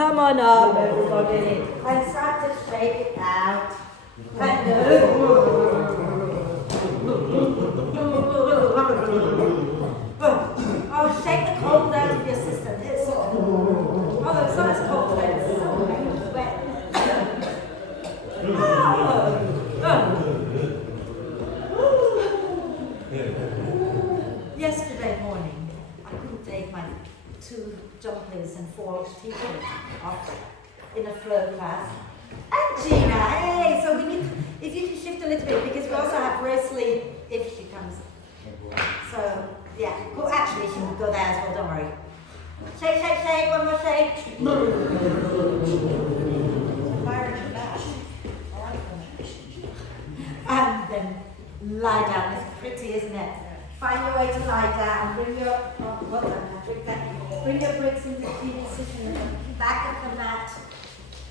come on up, everybody, and start to shake it out. And oh, shake the cold out of your system. It's so, oh, it's not as cold today. It's so wet. Yesterday morning, I couldn't take my 2 jumpers and 4 t-shirts off in a flow class. And Gina, hey, so we need, if you can shift a little bit, because we also have Rosalie if she comes. So, yeah, well, actually she can go there as well, don't worry. Shake, shake, shake, one more shake. And then lie down, it's pretty, isn't it? Find your way to lie down, bring your, bring your bricks into the position, back of the mat,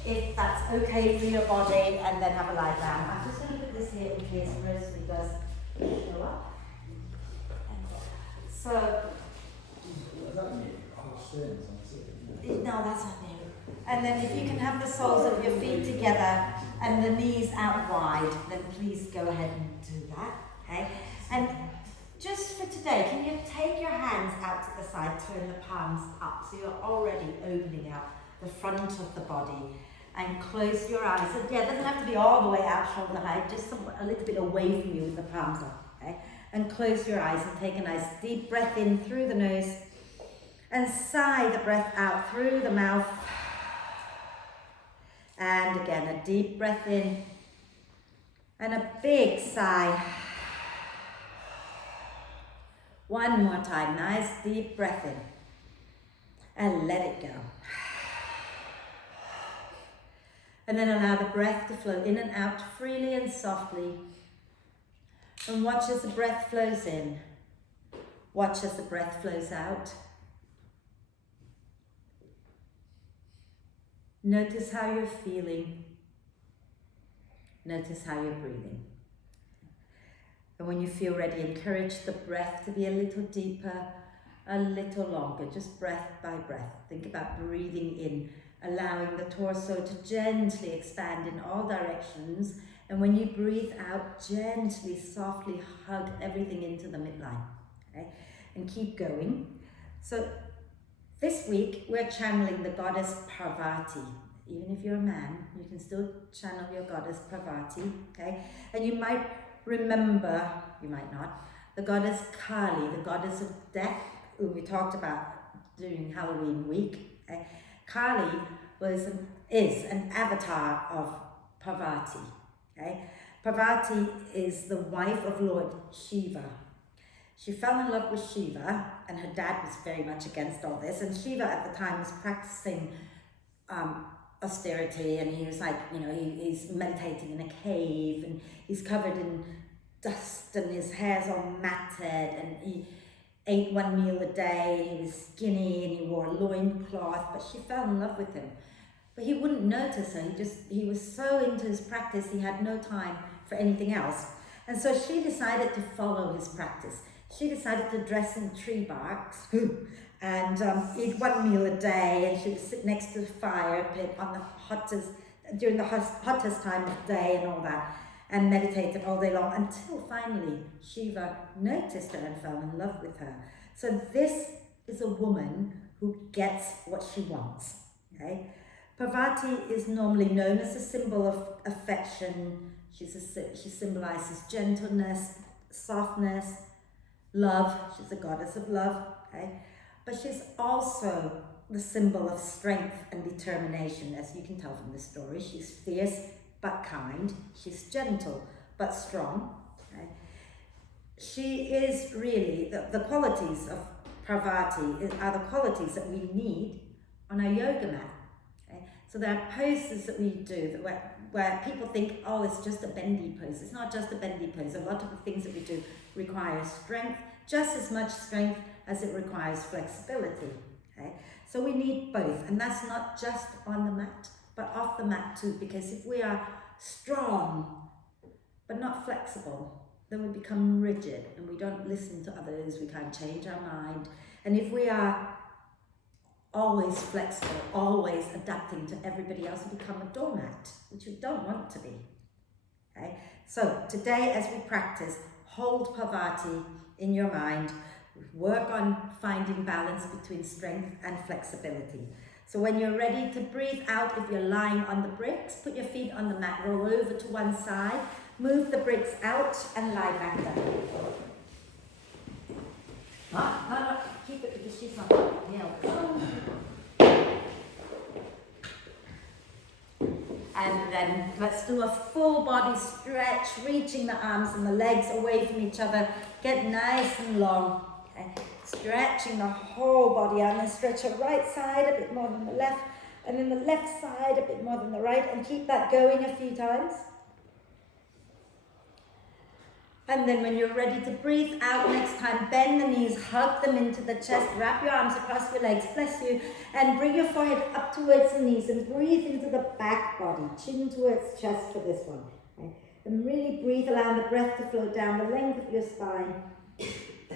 if that's okay for your body, and then have a lie down. I'm just going to put this here in case Rosalie does show up. So, no, that's not new. And then if you can have the soles of your feet together and the knees out wide, then please go ahead and do that, okay? And just for today, can you take your hands out to the side, turn the palms up, so you're already opening out the front of the body, and close your eyes. And yeah, it doesn't have to be all the way out shoulder height, just a little bit away from you with the palms up, okay? And close your eyes and take a nice deep breath in through the nose, and sigh the breath out through the mouth. And again, a deep breath in, and a big sigh. One more time, nice deep breath in, and let it go. And then allow the breath to flow in and out freely and softly. And watch as the breath flows in. Watch as the breath flows out. Notice how you're feeling. Notice how you're breathing. And when you feel ready, encourage the breath to be a little deeper, a little longer, just breath by breath. Think about breathing in, allowing the torso to gently expand in all directions. And when you breathe out, gently, softly hug everything into the midline, okay? And keep going. So this week, we're channeling the goddess Parvati. Even if you're a man, you can still channel your goddess Parvati, okay? And you might remember, you might not, the goddess Kali, the goddess of death, who we talked about during Halloween week. Okay? Kali is an avatar of Parvati. Okay? Parvati is the wife of Lord Shiva. She fell in love with Shiva, and her dad was very much against all this. And Shiva at the time was practicing austerity, and he was like, you know, he's meditating in a cave, and he's covered in dust, and his hair's all matted, and he ate 1 meal a day, and he was skinny, and he wore a loincloth, but she fell in love with him. But he wouldn't notice her, he was so into his practice, he had no time for anything else. And so she decided to follow his practice. She decided to dress in tree barks and eat 1 meal a day, and she would sit next to the fire pit on the during the hottest time of day and all that, and meditated all day long until finally Shiva noticed her and fell in love with her. So this is a woman who gets what she wants, okay? Parvati is normally known as a symbol of affection. She symbolizes gentleness, softness, love. She's a goddess of love, okay? But she's also the symbol of strength and determination, as you can tell from the story. She's fierce but kind. She's gentle but strong. Okay? She is really, the qualities of Parvati are the qualities that we need on our yoga mat. Okay? So there are poses that we do where people think, oh, it's just a bendy pose. It's not just a bendy pose. A lot of the things that we do require strength, just as much strength as it requires flexibility. Okay? So we need both, and that's not just on the mat, but off the mat too, because if we are strong but not flexible, then we become rigid and we don't listen to others, we can't change our mind. And if we are always flexible, always adapting to everybody else and become a doormat, which you don't want to be. Okay? So today as we practice, hold Parvati in your mind, work on finding balance between strength and flexibility. So when you're ready to breathe out, if you're lying on the bricks, put your feet on the mat, roll over to one side, move the bricks out and lie back down. No, keep it because she's not And then let's do a full body stretch, reaching the arms and the legs away from each other. Get nice and long. Okay? Stretching the whole body out, and then stretch the right side a bit more than the left, and then the left side a bit more than the right, and keep that going a few times. And then when you're ready to breathe out next time, bend the knees, hug them into the chest, wrap your arms across your legs, bless you, and bring your forehead up towards the knees and breathe into the back body, chin towards chest for this one. Okay? And really breathe, allow the breath to flow down the length of your spine.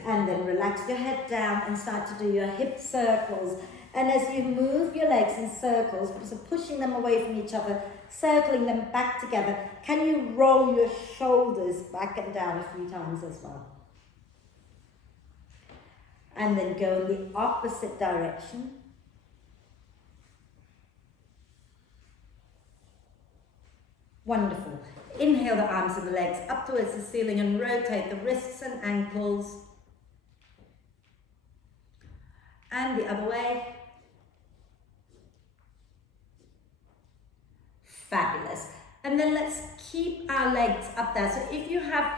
And then relax your head down and start to do your hip circles. And as you move your legs in circles, so pushing them away from each other, circling them back together, can you roll your shoulders back and down a few times as well? And then go in the opposite direction. Wonderful. Inhale the arms and the legs up towards the ceiling and rotate the wrists and ankles. And the other way. Fabulous. And then let's keep our legs up there. So if you have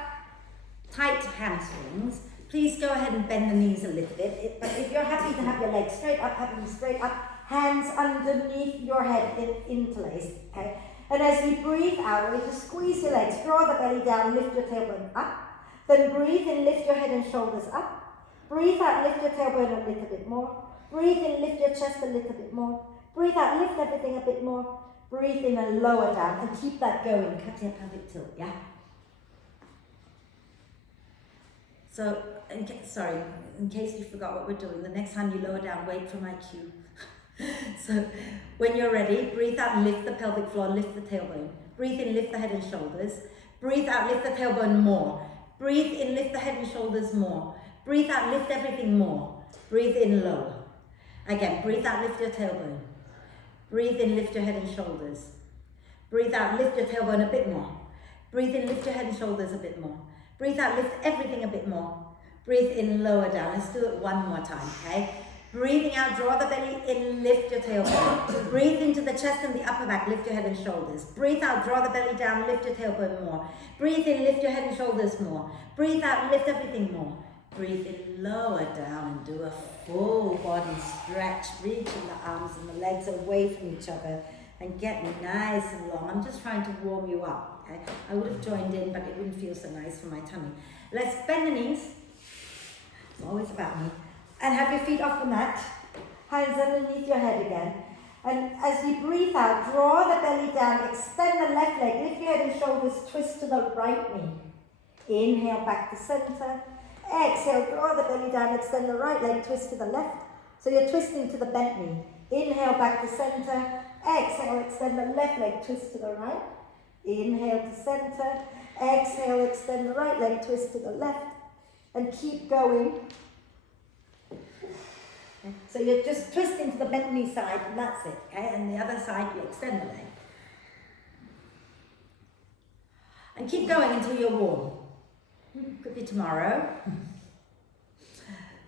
tight hamstrings, please go ahead and bend the knees a little bit. But if you're happy to have your legs straight up, have them straight up, hands underneath your head interlaced. Okay? And as you breathe out, you just squeeze your legs, draw the belly down, lift your tailbone up. Then breathe in, lift your head and shoulders up. Breathe out, lift your tailbone a little bit more. Breathe in, lift your chest a little bit more. Breathe out, lift everything a bit more. Breathe in and lower down and keep that going. Cut your pelvic tilt, yeah? So, in case you forgot what we're doing, the next time you lower down, wait for my cue. So, when you're ready, breathe out and lift the pelvic floor, lift the tailbone. Breathe in, lift the head and shoulders. Breathe out, lift the tailbone more. Breathe in, lift the head and shoulders more. Breathe out, lift everything more. Breathe in, lower. Again, breathe out, lift your tailbone. Breathe in, lift your head and shoulders. Breathe out, lift your tailbone a bit more. Breathe in, lift your head and shoulders a bit more. Breathe out, lift everything a bit more. Breathe in, lower down. Let's do it one more time, okay? Breathing out, draw the belly in, lift your tailbone. Breathe into the chest and the upper back, lift your head and shoulders. Breathe out, draw the belly down, lift your tailbone more. Breathe in, lift your head and shoulders more. Breathe out, lift everything more. Breathe in, lower down and do a full body stretch, reaching the arms and the legs away from each other and get nice and long. I'm just trying to warm you up. Okay? I would have joined in, but it wouldn't feel so nice for my tummy. Let's bend the knees. It's always about me. And have your feet off the mat. Hands underneath your head again. And as you breathe out, draw the belly down, extend the left leg, lift your head and shoulders, twist to the right knee. Inhale back to center. Exhale, draw the belly down, extend the right leg, twist to the left. So you're twisting to the bent knee. Inhale back to center. Exhale, extend the left leg, twist to the right. Inhale to center. Exhale, extend the right leg, twist to the left. And keep going. So you're just twisting to the bent knee side, and that's it. Okay? And the other side, you extend the leg. And keep going until you're warm. Could be tomorrow.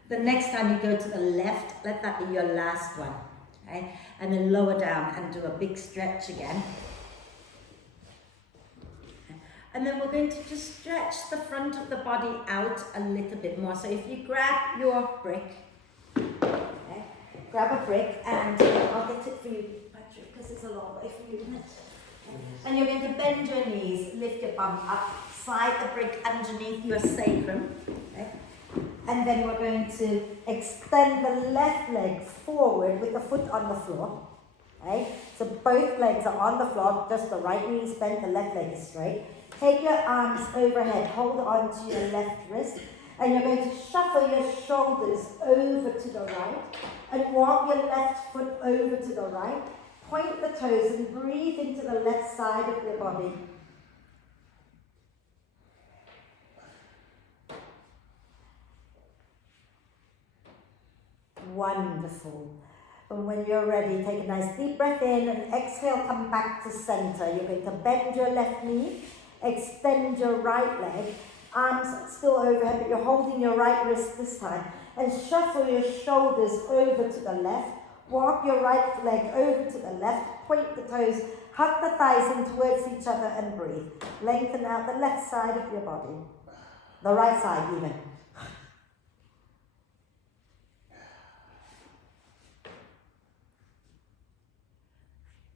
The next time you go to the left, let that be your last one. Okay? And then lower down and do a big stretch again. And then we're going to just stretch the front of the body out a little bit more. So if you grab your brick, okay, grab a brick, and I'll get it for you, Patrick, because it's a long way from you, isn't it? Okay. And you're going to bend your knees, lift your bum up, slide the brick underneath your sacrum. Okay. And then we're going to extend the left leg forward with the foot on the floor. Okay? So both legs are on the floor, just the right knee is bent, the left leg is straight. Take your arms overhead, hold on to your left wrist, And you're going to shuffle your shoulders over to the right and walk your left foot over to the right. Point the toes and breathe into the left side of your body. Wonderful. And when you're ready, take a nice deep breath in and exhale, come back to center. You're going to bend your left knee, extend your right leg, arms still overhead, but you're holding your right wrist this time. And shuffle your shoulders over to the left. Walk your right leg over to the left. Point the toes, hug the thighs in towards each other and breathe. Lengthen out the left side of your body. The right side even.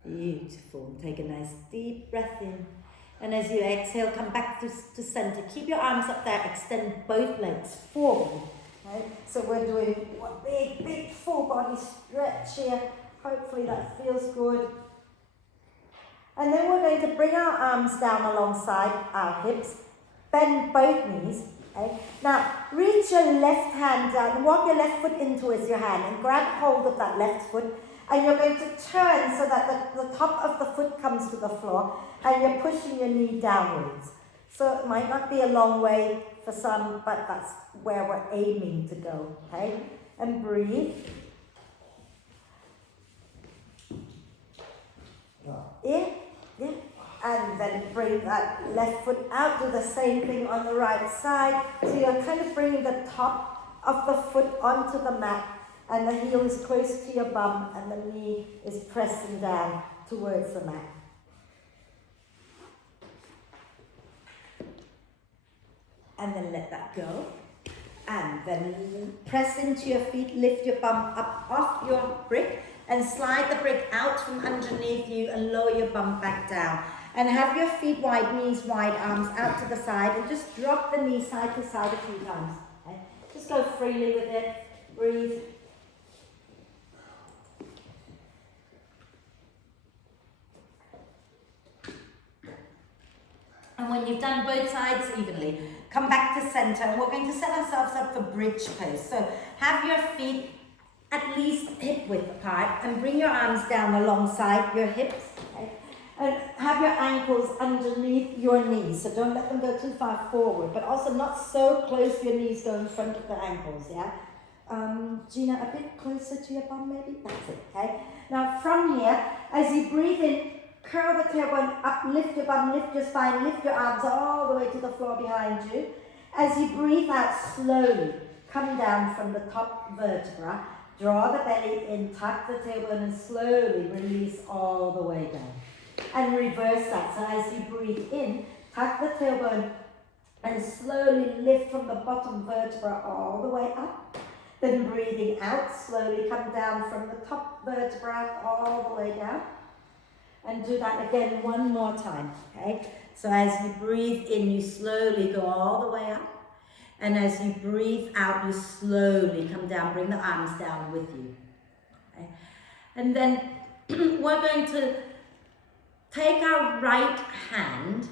Beautiful. Take a nice deep breath in. And as you exhale, come back to center. Keep your arms up there. Extend both legs forward. Right? So we're doing a big full body stretch here. Hopefully that feels good. And then we're going to bring our arms down alongside our hips. Bend both knees. Okay? Now, reach your left hand down and walk your left foot in towards your hand and grab hold of that left foot. And you're going to turn so that the top of the foot comes to the floor and you're pushing your knee downwards. So it might not be a long way for some, but that's where we're aiming to go, okay? And breathe. In. And then bring that left foot out. Do the same thing on the right side. So you're kind of bringing the top of the foot onto the mat. And the heel is close to your bum and the knee is pressing down towards the mat. And then let that go. And then press into your feet, lift your bum up off your brick and slide the brick out from underneath you and lower your bum back down. And have your feet wide, knees wide, arms out to the side and just drop the knee side to side a few times. Okay? Just go freely with it. Breathe. And when you've done both sides evenly, come back to center. And we're going to set ourselves up for bridge pose. So have your feet at least hip width apart and bring your arms down alongside your hips. Okay? And have your ankles underneath your knees. So don't let them go too far forward, but also not so close your knees go in front of the ankles, yeah? Gina, a bit closer to your bum maybe? That's it, okay? Now from here, as you breathe in, curl the tailbone up, lift your bum, lift your spine, lift your arms all the way to the floor behind you. As you breathe out slowly, come down from the top vertebra, draw the belly in, tuck the tailbone and slowly release all the way down. And reverse that. So as you breathe in, tuck the tailbone and slowly lift from the bottom vertebra all the way up. Then breathing out, slowly come down from the top vertebra all the way down. And do that again one more time, okay? So as you breathe in, you slowly go all the way up. And as you breathe out, you slowly come down, bring the arms down with you. Okay? And then we're going to take our right hand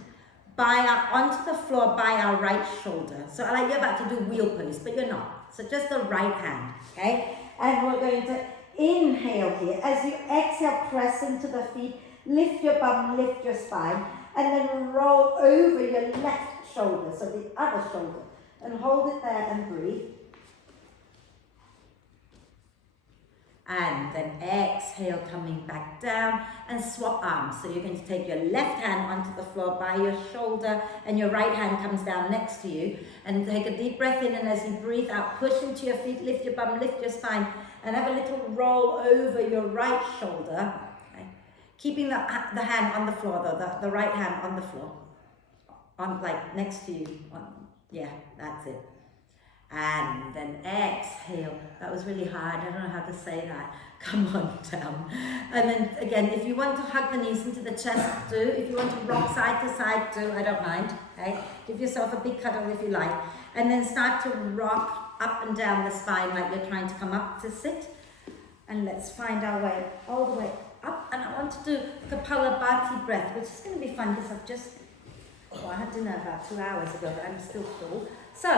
onto the floor by our right shoulder. So like you're about to do wheel pose, but you're not. So just the right hand, okay? And we're going to inhale here. As you exhale, press into the feet. Lift your bum, lift your spine, and then roll over your left shoulder, so the other shoulder, and hold it there and breathe. And then exhale, coming back down, and swap arms. So you're going to take your left hand onto the floor by your shoulder, and your right hand comes down next to you. And take a deep breath in, and as you breathe out, push into your feet, lift your bum, lift your spine, and have a little roll over your right shoulder. Keeping the hand on the floor though, the right hand on the floor. Like next to you. Yeah, that's it. And then exhale. That was really hard. I don't know how to say that. Come on down. And then again, if you want to hug the knees into the chest, do. If you want to rock side to side, do. I don't mind. Okay? Give yourself a big cuddle if you like. And then start to rock up and down the spine like you're trying to come up to sit. And let's find our way all the way up. And I want to do Kapalabhati breath, which is going to be fun because I had dinner about 2 hours ago, but I'm still full. So,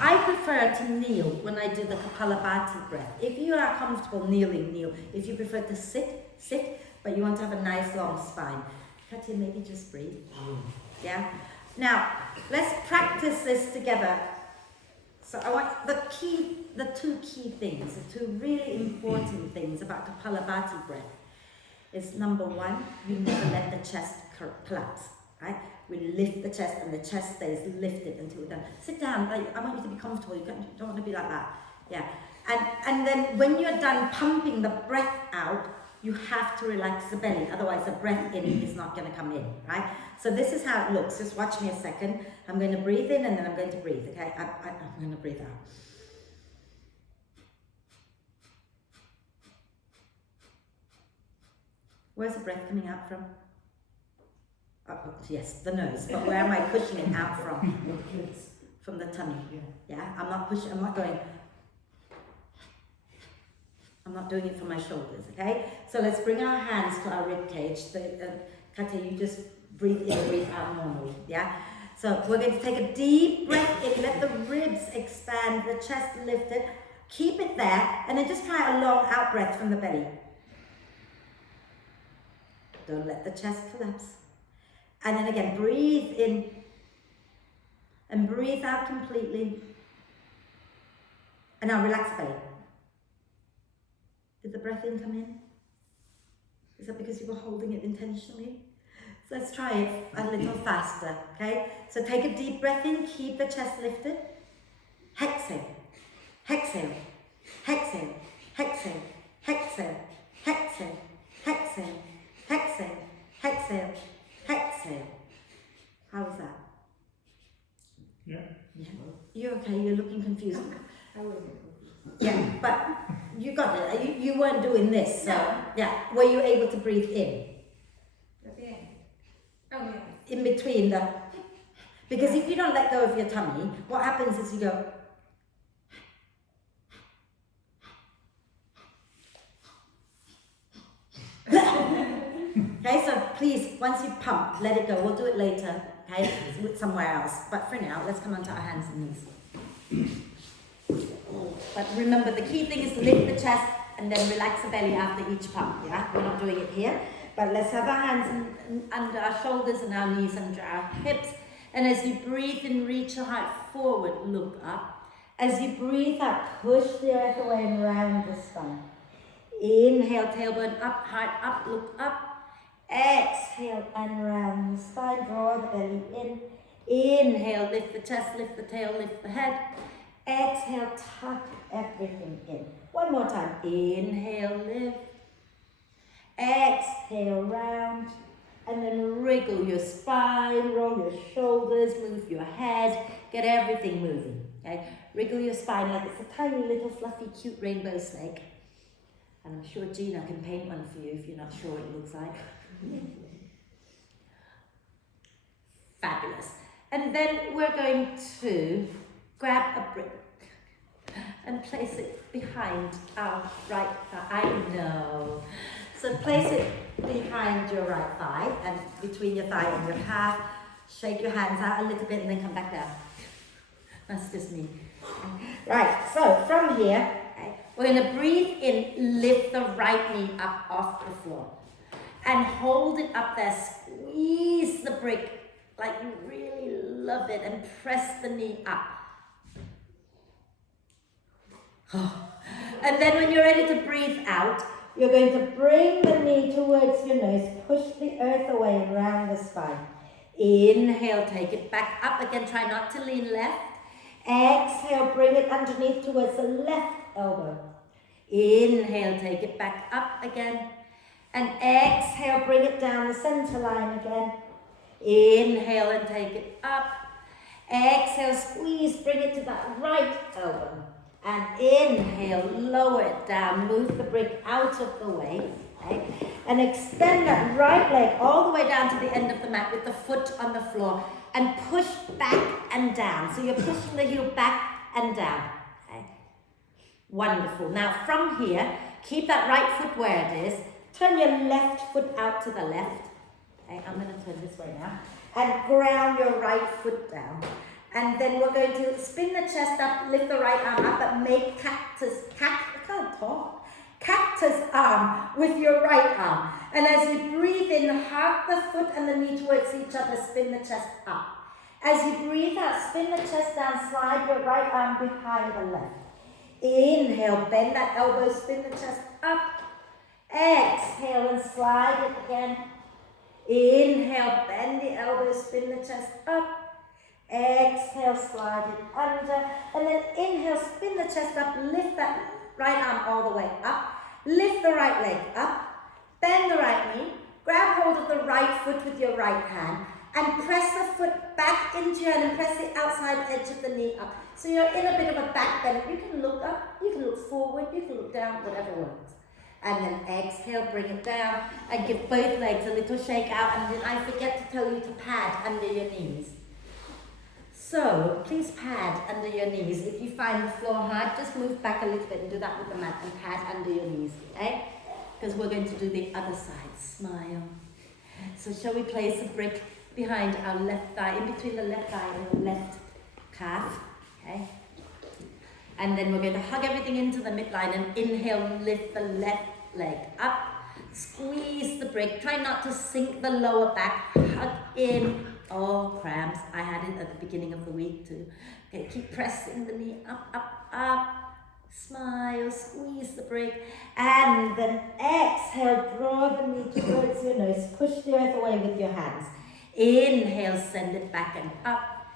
I prefer to kneel when I do the Kapalabhati breath. If you are comfortable kneeling, kneel. If you prefer to sit, sit, but you want to have a nice long spine. Katya, maybe just breathe. Yeah? Now, let's practice this together. So I want the two key things, the two really important things about Kapalabhati breath is number one, you never let the chest collapse, right? We lift the chest and the chest stays lifted until we're done. Sit down, I want you to be comfortable, you don't want to be like that. Yeah. And then when you're done pumping the breath out, you have to relax the belly, otherwise the breath in is not going to come in, right? So this is how it looks. Just watch me a second. I'm going to breathe in and then I'm going to breathe, okay? I'm going to breathe out. Where's the breath coming out from? Oh, yes, the nose. But where am I pushing it out from? From the tummy. Yeah, I'm not pushing, I'm not going. I'm not doing it from my shoulders, okay? So let's bring our hands to our rib cage. Katya, you just breathe in and breathe out normally, yeah? So we're going to take a deep breath in, let the ribs expand, the chest lifted, keep it there, and then just try a long out breath from the belly. Don't let the chest collapse. And then again, breathe in and breathe out completely. And now relax the belly. Did the breath in come in? Is that because you were holding it intentionally? So let's try it a little faster, okay? So take a deep breath in, keep the chest lifted. Exhale, exhale, exhale, exhale, exhale, exhale, exhale, exhale, exhale, exhale. How was that? Yeah. You're okay, you're looking confused. I wasn't confused. Yeah, but you got it. You weren't doing this. So, No. yeah. Were you able to breathe in? At the end. Oh, yeah. In between the... Because if you don't let go of your tummy, what happens is you go... Okay, so please, once you pump, let it go. We'll do it later, okay, somewhere else. But for now, let's come onto our hands and knees. But remember, the key thing is to lift the chest and then relax the belly after each pump, yeah? We're not doing it here. But let's have our hands under our shoulders and our knees under our hips. And as you breathe in, reach your heart forward, look up. As you breathe out, push the earth away and round the spine. Inhale, tailbone up, heart up, look up. Exhale and round the spine, draw the belly in. Inhale, lift the chest, lift the tail, lift the head. Exhale, tuck everything in. One more time. Inhale, lift. Exhale, round. And then wriggle your spine, roll your shoulders, move your head, get everything moving. Okay? Wriggle your spine like it's a tiny little fluffy cute rainbow snake. And I'm sure Gina can paint one for you if you're not sure what it looks like. Fabulous. And then we're going to grab a brick and place it behind our right thigh. I know. So place it behind your right thigh and between your thigh and your calf. Shake your hands out a little bit and then come back down. That's just me. Right, so from here, we're going to breathe in, lift the right knee up off the floor. And hold it up there, squeeze the brick like you really love it and press the knee up. And then when you're ready to breathe out, you're going to bring the knee towards your nose, push the earth away and round the spine. Inhale, take it back up again, try not to lean left. Exhale, bring it underneath towards the left elbow. Inhale, take it back up again. And exhale, bring it down the center line again. Inhale and take it up. Exhale, squeeze, bring it to that right elbow. And inhale, lower it down, move the brick out of the way. Okay? And extend that right leg all the way down to the end of the mat with the foot on the floor. And push back and down. So you're pushing the heel back and down. Okay? Wonderful. Now from here, keep that right foot where it is. Turn your left foot out to the left. Okay, I'm going to turn this way now. And ground your right foot down. And then we're going to spin the chest up, lift the right arm up, but make cactus arm with your right arm. And as you breathe in, hug the foot and the knee towards each other, spin the chest up. As you breathe out, spin the chest down, slide your right arm behind the left. Inhale, bend that elbow, spin the chest up. Exhale and slide it again. Inhale, bend the elbow, spin the chest up. Exhale, slide it under. And then inhale, spin the chest up, lift that right arm all the way up. Lift the right leg up. Bend the right knee. Grab hold of the right foot with your right hand. And press the foot back into your hand and press the outside edge of the knee up. So you're in a bit of a back bend. You can look up, you can look forward, you can look down, whatever works. And then exhale, bring it down and give both legs a little shake out. And then I forget to tell you to pad under your knees. So please pad under your knees. If you find the floor hard, just move back a little bit and do that with the mat and pad under your knees, okay? Because we're going to do the other side. Smile. So shall we place a brick behind our left thigh, in between the left thigh and the left calf, okay? And then we're going to hug everything into the midline and inhale, lift the left leg up, squeeze the brick, try not to sink the lower back, hug in, oh cramps, I had it at the beginning of the week too. Okay, keep pressing the knee up, up, up, smile, squeeze the brick, and then exhale, draw the knee towards your nose, push the earth away with your hands. Inhale, send it back and up.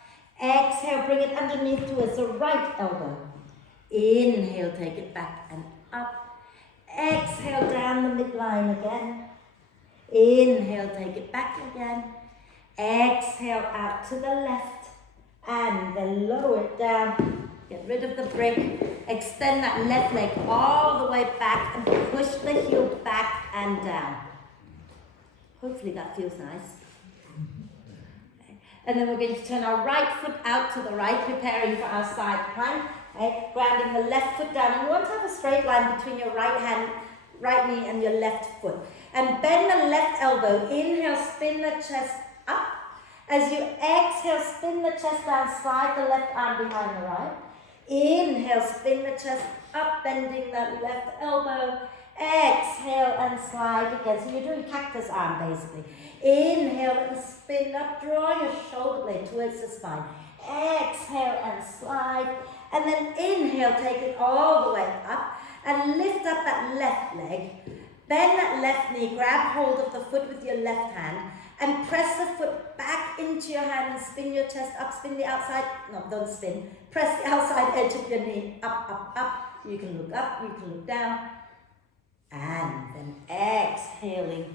Exhale, bring it underneath towards the right elbow. Inhale, take it back and up. Exhale, down the midline again. Inhale, take it back again. Exhale, out to the left. And then lower it down. Get rid of the brick. Extend that left leg all the way back and push the heel back and down. Hopefully that feels nice. And then we're going to turn our right foot out to the right, preparing for our side plank. Okay? Grounding the left foot down. And you want to have a straight line between your right knee and your left foot. And bend the left elbow. Inhale, spin the chest up. As you exhale, spin the chest down, slide the left arm behind the right. Inhale, spin the chest up, bending that left elbow. Exhale and slide again. So you're doing cactus arm basically. Inhale and spin up, draw your shoulder blade towards the spine. Exhale and slide. And then inhale, take it all the way up and lift up that left leg. Bend that left knee, grab hold of the foot with your left hand and press the foot back into your hand and spin your chest up, spin the outside, no, don't spin. Press the outside edge of your knee, up, up, up. You can look up, you can look down. And then exhaling,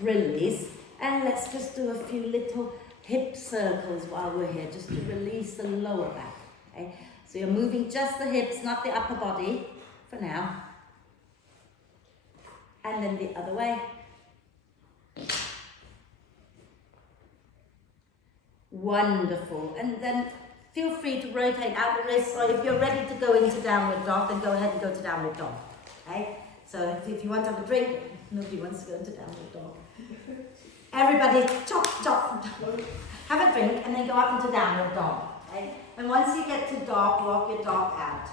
release. And let's just do a few little hip circles while we're here, just to release the lower back. Okay? So you're moving just the hips, not the upper body for now. And then the other way. Wonderful. And then feel free to rotate out the wrists, or if you're ready to go into downward dog, then go ahead and go to downward dog. Okay? So if you want to have a drink, nobody wants to go into downward dog. Everybody chop, chop, have a drink and then go up into downward dog. Okay? And once you get to dog, walk your dog out.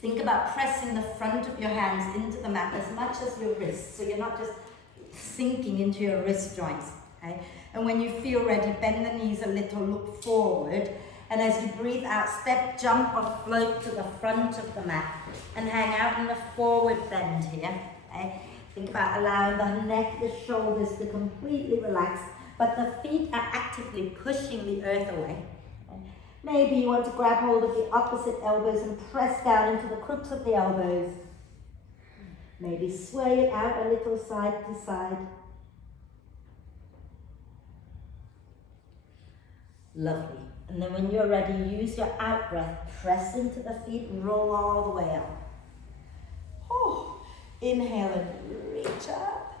Think about pressing the front of your hands into the mat as much as your wrists, so you're not just sinking into your wrist joints. Okay? And when you feel ready, bend the knees a little, look forward, and as you breathe out, step, jump or float to the front of the mat and hang out in the forward bend here. Okay? Think about allowing the neck, the shoulders to completely relax, but the feet are actively pushing the earth away. Maybe you want to grab hold of the opposite elbows and press down into the crooks of the elbows. Maybe sway it out a little side to side. Lovely. And then when you're ready, use your out breath. Press into the feet and roll all the way up. Oh, inhale and reach up.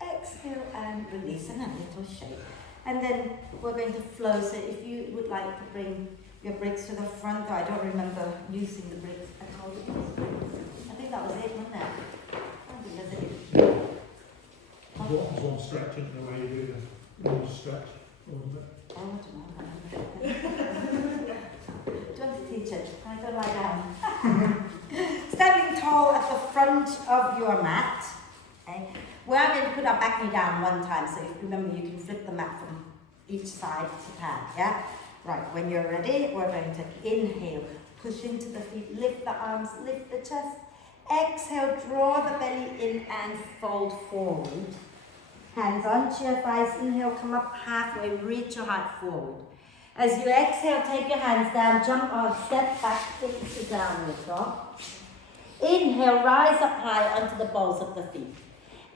Exhale and release and a little shake. And then we're going to flow. So if you would like to bring your bricks to the front, though I don't remember using the bricks at all. I think that was it, wasn't it? I think that's it. bottom's one stretch, isn't the way you do the one stretch, wasn't it? Oh, I don't know. Do you want to teach it? I don't lie down. Standing tall at the front of your mat. Okay. We're going to put our back knee down one time, so if you remember, you can flip the mat from each side if you can, yeah? Right, when you're ready, we're going to inhale, push into the feet, lift the arms, lift the chest. Exhale, draw the belly in and fold forward. Hands onto your thighs, inhale, come up halfway, reach your heart forward. As you exhale, take your hands down, jump or step back into downward dog. Inhale, rise up high onto the balls of the feet.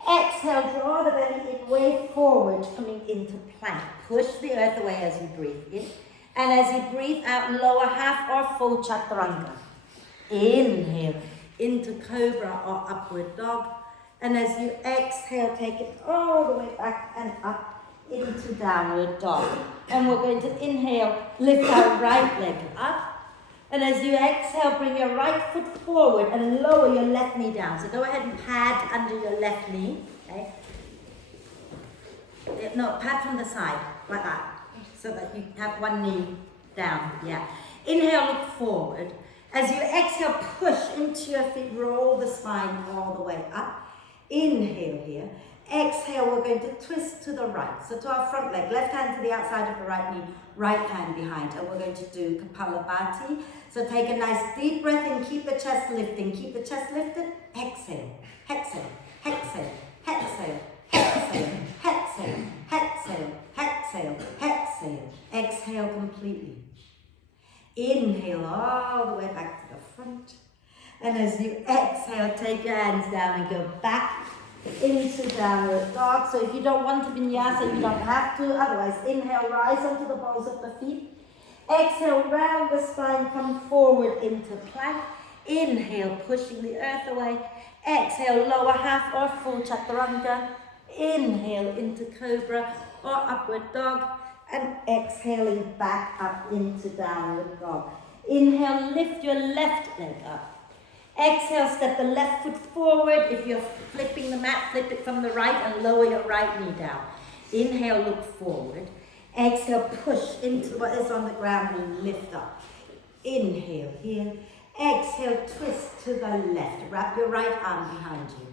Exhale, draw the belly in, way forward, coming into plank. Push the earth away as you breathe in. And as you breathe out, lower half or full chaturanga. Inhale, into cobra or upward dog. And as you exhale, take it all the way back and up into downward dog. And we're going to inhale, lift our right leg up. And as you exhale, bring your right foot forward and lower your left knee down. So go ahead and pad under your left knee. Okay? No, pad from the side, like that. So that you have one knee down. Yeah. Inhale, look forward. As you exhale, push into your feet, roll the spine all the way up. Inhale here. Exhale, we're going to twist to the right. So to our front leg, left hand to the outside of the right knee, right hand behind. And we're going to do Kapalabhati. So take a nice deep breath in, keep the chest lifting. Keep the chest lifted. Exhale, exhale, exhale, exhale, exhale, exhale, exhale, exhale, exhale. Exhale completely. Inhale all the way back to the front. And as you exhale, take your hands down and go back into downward dog. So if you don't want to vinyasa, you don't have to. Otherwise, inhale, rise onto the balls of the feet. Exhale, round the spine, come forward into plank. Inhale, pushing the earth away. Exhale, lower half or full chaturanga. Inhale into cobra or upward dog. And exhaling back up into downward dog. Inhale, lift your left leg up. Exhale, step the left foot forward. If you're flipping the mat, flip it from the right and lower your right knee down. Inhale, look forward. Exhale, push into what is on the ground and lift up. Inhale here. Exhale, twist to the left. Wrap your right arm behind you.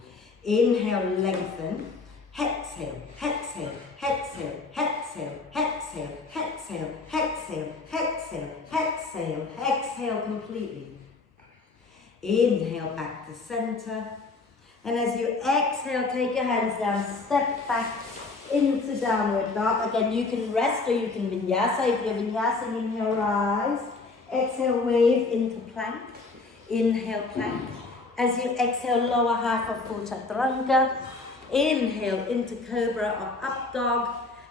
Inhale, lengthen. Exhale, exhale, exhale, exhale, exhale, exhale, exhale, exhale, exhale, exhale completely. Inhale back to center. And as you exhale, take your hands down, step back into downward dog. Again, you can rest or you can vinyasa. If you're vinyasing, inhale, rise. Exhale, wave into plank. Inhale, plank. As you exhale, lower half of full chaturanga. Inhale into cobra or up dog.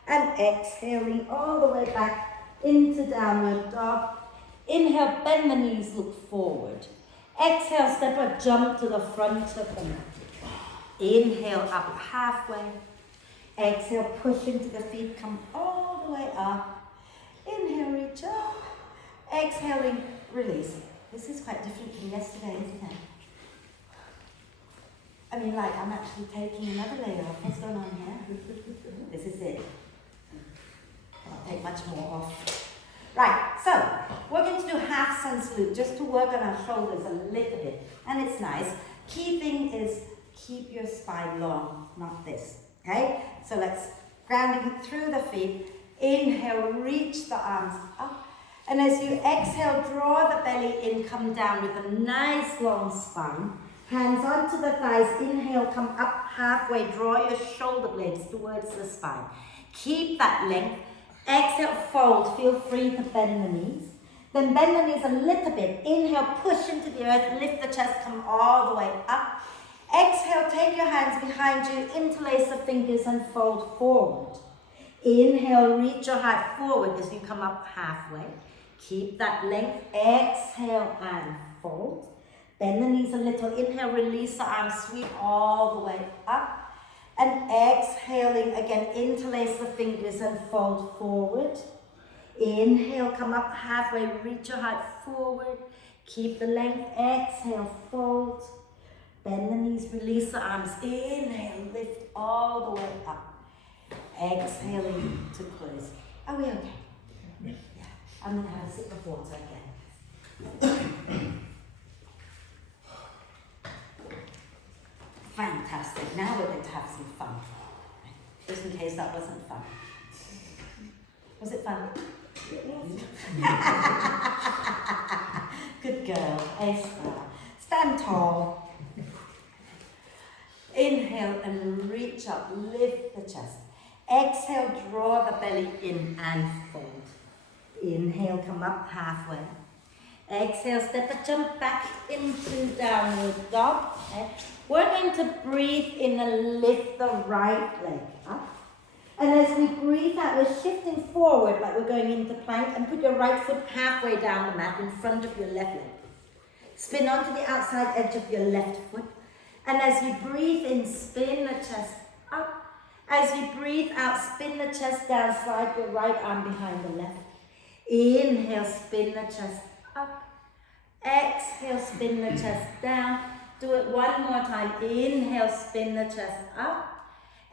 And exhaling all the way back into downward dog. Inhale, bend the knees, look forward. Exhale, step or jump to the front of the mat. Inhale, up halfway. Exhale, push into the feet, come all the way up. Inhale, reach up. Exhaling, release. This is quite different from yesterday, isn't it? I mean, like, I'm actually taking another layer off. What's going on here? This is it. I won't take much more off. Right, so we're going to do half sun salute just to work on our shoulders a little bit. And it's nice. Key thing is keep your spine long, not this. Okay? So let's grounding through the feet. Inhale, reach the arms up. And as you exhale, draw the belly in, come down with a nice long spine. Hands onto the thighs. Inhale, come up halfway. Draw your shoulder blades towards the spine. Keep that length. Exhale, fold. Feel free to bend the knees. Then bend the knees a little bit. Inhale, push into the earth. Lift the chest, come all the way up. Exhale, take your hands behind you. Interlace the fingers and fold forward. Inhale, reach your heart forward as you come up halfway. Keep that length. Exhale and fold. Bend the knees a little. Inhale, release the arms, sweep all the way up. And exhaling again, interlace the fingers and fold forward. Inhale, come up halfway, reach your heart forward. Keep the length. Exhale, fold. Bend the knees, release the arms. Inhale, lift all the way up. Exhaling to close. Are we okay? Yeah. I'm going to have a sip of water again. Fantastic. Now we're going to have some fun. Just in case that wasn't fun. Was it fun? Good girl. Esther. Stand tall. Inhale and reach up. Lift the chest. Exhale, draw the belly in and fold. Inhale, come up halfway. Exhale, step a jump back into downward dog. Okay. We're going to breathe in and lift the right leg up. And as we breathe out, we're shifting forward like we're going into plank, and put your right foot halfway down the mat in front of your left leg. Spin onto the outside edge of your left foot. And as you breathe in, spin the chest up. As you breathe out, spin the chest down, slide your right arm behind the left. Inhale, spin the chest up. Exhale, spin the chest down. Do it one more time. Inhale, spin the chest up.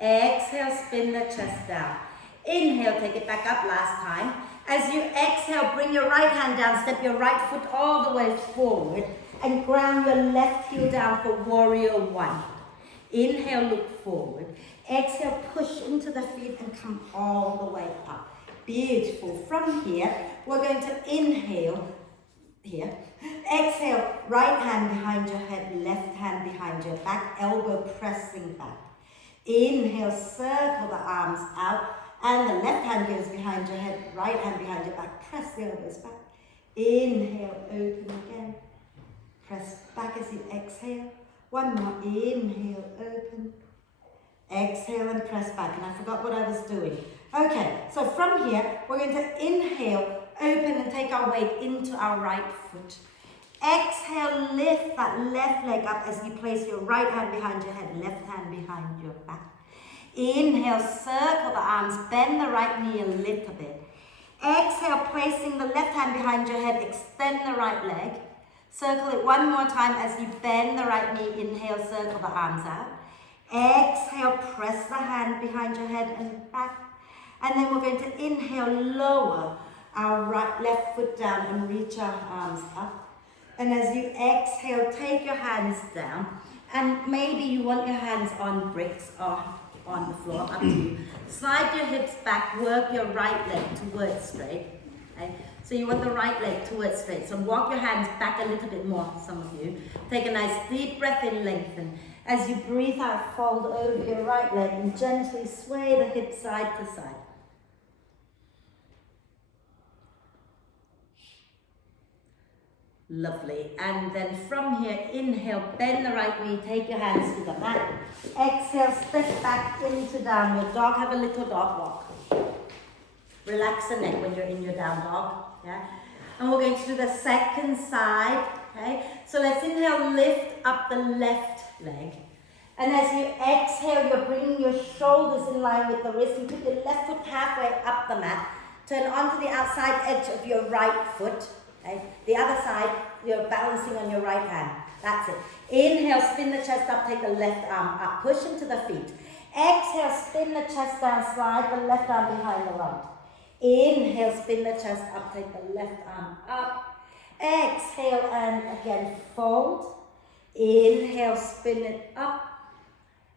Exhale, spin the chest down. Inhale, take it back up last time. As you exhale, bring your right hand down, step your right foot all the way forward and ground your left heel down for warrior one. Inhale, look forward. Exhale, push into the feet and come all the way up. Beautiful. From here, we're going to inhale here. Exhale, right hand behind your head, left hand behind your back, elbow pressing back. Inhale, circle the arms out, and the left hand goes behind your head, right hand behind your back, press the elbows back. Inhale, open again. Press back as you exhale. One more, inhale, open. Exhale and press back, and I forgot what I was doing. Okay, so from here, we're going to inhale, open and take our weight into our right foot. Exhale, lift that left leg up as you place your right hand behind your head, left hand behind your back. Inhale, circle the arms, bend the right knee a little bit. Exhale, placing the left hand behind your head, extend the right leg. Circle it one more time as you bend the right knee. Inhale, circle the arms out. Exhale, press the hand behind your head and back. And then we're going to inhale, lower our left foot down and reach our arms up. And as you exhale, take your hands down. And maybe you want your hands on bricks or on the floor, up to you. Slide your hips back, work your right leg towards straight. Okay? So you want the right leg towards straight. So walk your hands back a little bit more, some of you. Take a nice deep breath in, lengthen. As you breathe out, fold over your right leg and gently sway the hips side to side. Lovely. And then from here, inhale, bend the right knee, take your hands to the mat. Exhale, step back into downward dog. Have a little dog walk. Relax the neck when you're in your down dog. Yeah? And we're going to do the second side. Okay? So let's inhale, lift up the left leg. And as you exhale, you're bringing your shoulders in line with the wrist. You put your left foot halfway up the mat. Turn onto the outside edge of your right foot. Okay. The other side, you're balancing on your right hand. That's it. Inhale, spin the chest up, take the left arm up. Push into the feet. Exhale, spin the chest down, slide the left arm behind the right. Inhale, spin the chest up, take the left arm up. Exhale, and again, fold. Inhale, spin it up.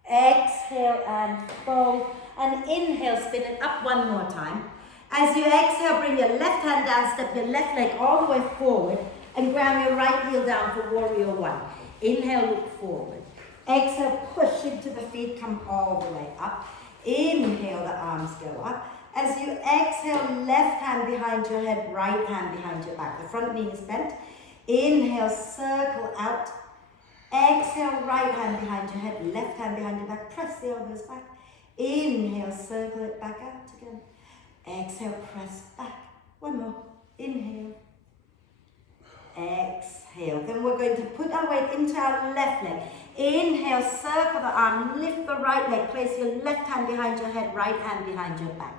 Exhale, and fold. And inhale, spin it up one more time. As you exhale, bring your left hand down, step your left leg all the way forward and ground your right heel down for warrior one. Inhale, look forward. Exhale, push into the feet, come all the way up. Inhale, the arms go up. As you exhale, left hand behind your head, right hand behind your back. The front knee is bent. Inhale, circle out. Exhale, right hand behind your head, left hand behind your back. Press the elbows back. Inhale, circle it back out again. Exhale, press back. One more. Inhale. Exhale. Then we're going to put our weight into our left leg. Inhale, circle the arm, lift the right leg. Place your left hand behind your head, right hand behind your back.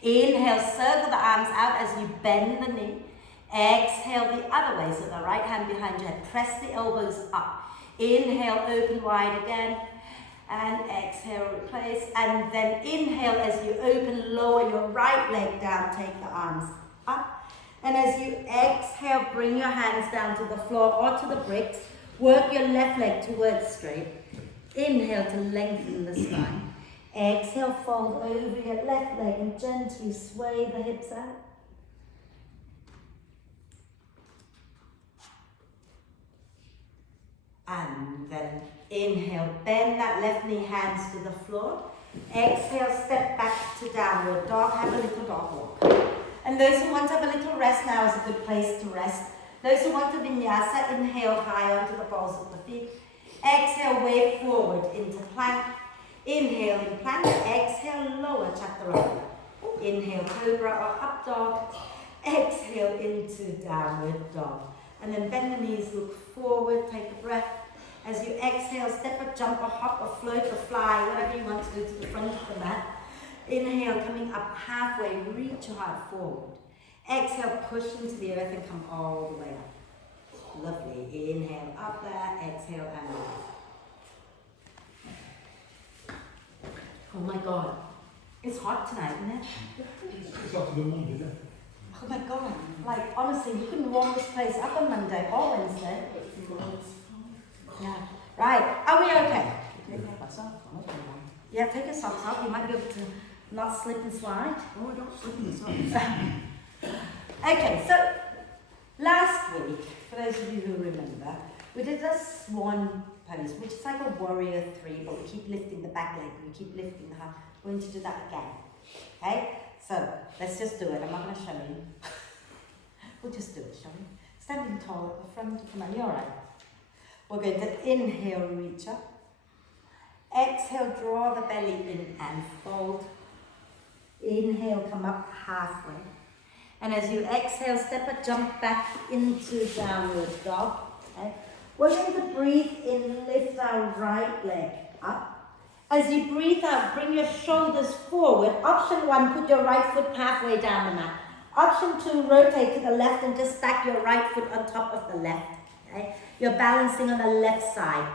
Inhale, circle the arms out as you bend the knee. Exhale the other way, so the right hand behind your head. Press the elbows up. Inhale, open wide again. And exhale, replace. And then inhale as you open, lower your right leg down, take the arms up. And as you exhale, bring your hands down to the floor or to the bricks. Work your left leg towards straight. Inhale to lengthen the spine. Exhale, fold over your left leg and gently sway the hips out. And then inhale, bend that left knee, hands to the floor. Exhale, step back to downward dog, have a little dog walk. And those who want to have a little rest, now is a good place to rest. Those who want to vinyasa, inhale high onto the balls of the feet. Exhale, wave forward into plank. Inhale in plank, exhale, lower chaturanga. Inhale, cobra or up dog. Exhale into downward dog. And then bend the knees, look forward, take a breath. As you exhale, step or jump or hop or float or fly, whatever you want to do to the front of the mat. Inhale, coming up halfway, reach your heart forward. Exhale, push into the earth and come all the way up. Lovely. Inhale, up there, exhale, and out. Oh my God. It's hot tonight, isn't it? It's up to the Monday, isn't it? Oh my God. Like, honestly, you couldn't warm this place up on Monday or Wednesday. Yeah. Right. Are we okay? Yeah, take your socks off. You might be able to not slip and slide. Oh, I don't slip in the socks. Okay, so last week, for those of you who remember, we did a swan pose, which is like a warrior three, but we keep lifting the back leg, we keep lifting the heart. We're going to do that again. Okay? So let's just do it. I'm not going to show you. We'll just do it, shall we? Standing tall at the front. Come on, you're all right. We're going to inhale, reach up. Exhale, draw the belly in and fold. Inhale, come up halfway. And as you exhale, step or jump back into downward dog. Okay? We're going to breathe in, lift our right leg up. As you breathe out, bring your shoulders forward. Option 1, put your right foot halfway down the mat. Option 2, rotate to the left and just stack your right foot on top of the left. Okay? You're balancing on the left side.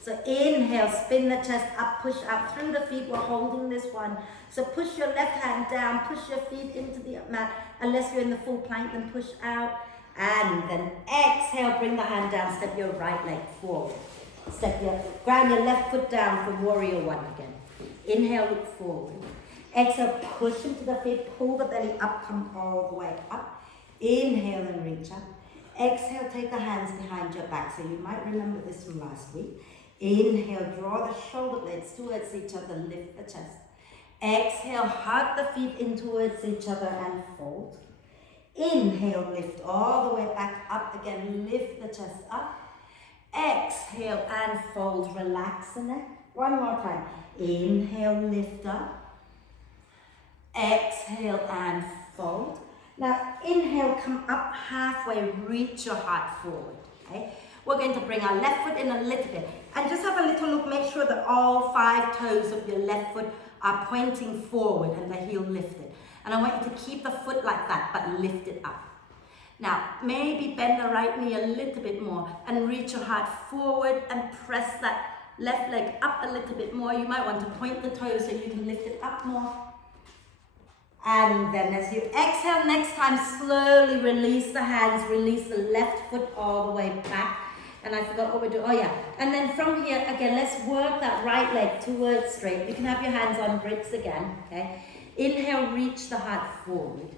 So inhale, spin the chest up, push out through the feet. We're holding this one. So push your left hand down, push your feet into the mat. Unless you're in the full plank, then push out. And then exhale, bring the hand down, step your right leg forward. Ground your left foot down for warrior 1 again. Inhale, look forward. Exhale, push into the feet, pull the belly up, come all the way up. Inhale and reach up. Exhale, take the hands behind your back. So you might remember this from last week. Inhale, draw the shoulder blades towards each other, lift the chest. Exhale, hug the feet in towards each other and fold. Inhale, lift all the way back up again, lift the chest up. Exhale and fold, relax the neck. One more time. Inhale, lift up. Exhale and fold. Now inhale, come up halfway, reach your heart forward. Okay? We're going to bring our left foot in a little bit. And just have a little look, make sure that all 5 toes of your left foot are pointing forward and the heel lifted. And I want you to keep the foot like that, but lift it up. Now, maybe bend the right knee a little bit more and reach your heart forward and press that left leg up a little bit more. You might want to point the toes so you can lift it up more. And then as you exhale, next time, slowly release the hands, release the left foot all the way back. And I forgot what we're doing. Oh yeah. And then from here, again, let's work that right leg towards straight. You can have your hands on bricks again, okay? Inhale, reach the heart forward.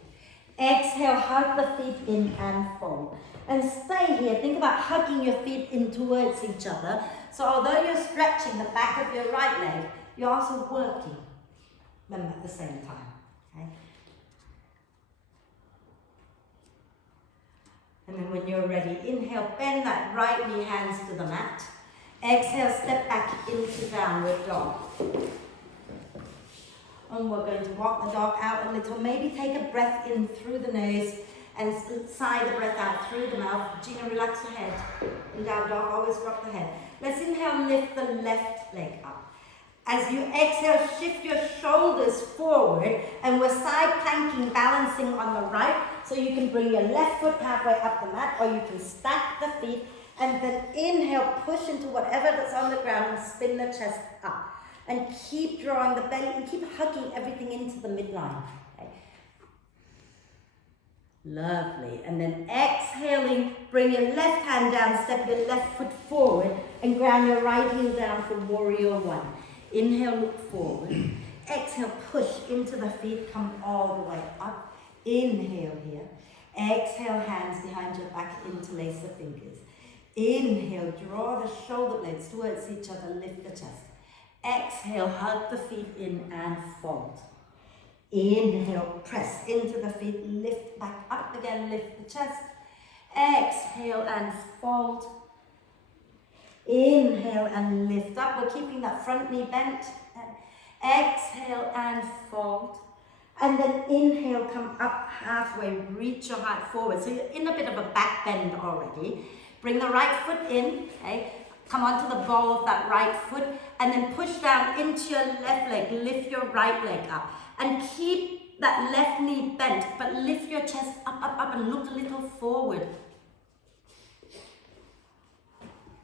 Exhale, hug the feet in and fold. And stay here. Think about hugging your feet in towards each other. So although you're stretching the back of your right leg, you're also working them at the same time. Okay? And then when you're ready, inhale, bend that right knee, hands to the mat. Exhale, step back into downward dog. And we're going to walk the dog out a little. Maybe take a breath in through the nose and sigh the breath out through the mouth. Gina, relax your head. In down dog, always drop the head. Let's inhale, lift the left leg up. As you exhale, shift your shoulders forward, and we're side planking, balancing on the right. So you can bring your left foot halfway up the mat, or you can stack the feet And then inhale, push into whatever that's on the ground and spin the chest up. And keep drawing the belly and keep hugging everything into the midline. Okay. Lovely. And then exhaling, bring your left hand down, step your left foot forward and ground your right heel down for warrior one. Inhale, look forward. Exhale, push into the feet, come all the way up. Inhale here. Exhale, hands behind your back, interlace the fingers. Inhale, draw the shoulder blades towards each other, lift the chest. Exhale, hug the feet in and fold. Inhale, press into the feet, lift back up again, lift the chest. Exhale and fold. Inhale and lift up. We're keeping that front knee bent. Exhale and fold. And then inhale, come up halfway, reach your heart forward. So you're in a bit of a back bend already. Bring the right foot in, okay? Come onto the ball of that right foot and then push down into your left leg. Lift your right leg up. And keep that left knee bent, but lift your chest up, up, up and look a little forward.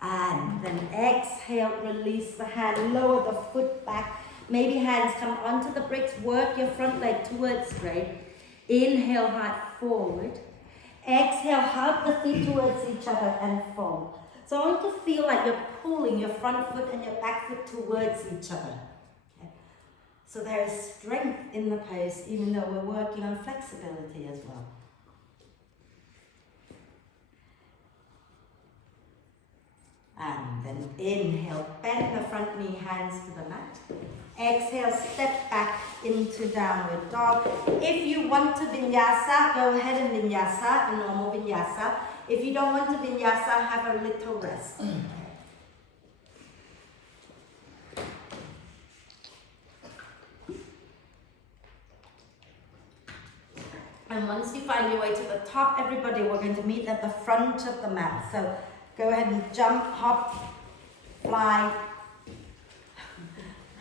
And then exhale, release the hand, lower the foot back. Maybe hands come onto the bricks, work your front leg towards straight. Inhale, heart forward. Exhale, hug the feet towards each other and fold. So I want to feel like you're pulling your front foot and your back foot towards each other. Okay. So there is strength in the pose, even though we're working on flexibility as well. And then inhale, bend the front knee, hands to the mat. Exhale, step back into downward dog. If you want to vinyasa, go ahead and vinyasa, a normal vinyasa. If you don't want to vinyasa, have a little rest. And once you find your way to the top, everybody, we're going to meet at the front of the mat. So go ahead and jump, hop, fly,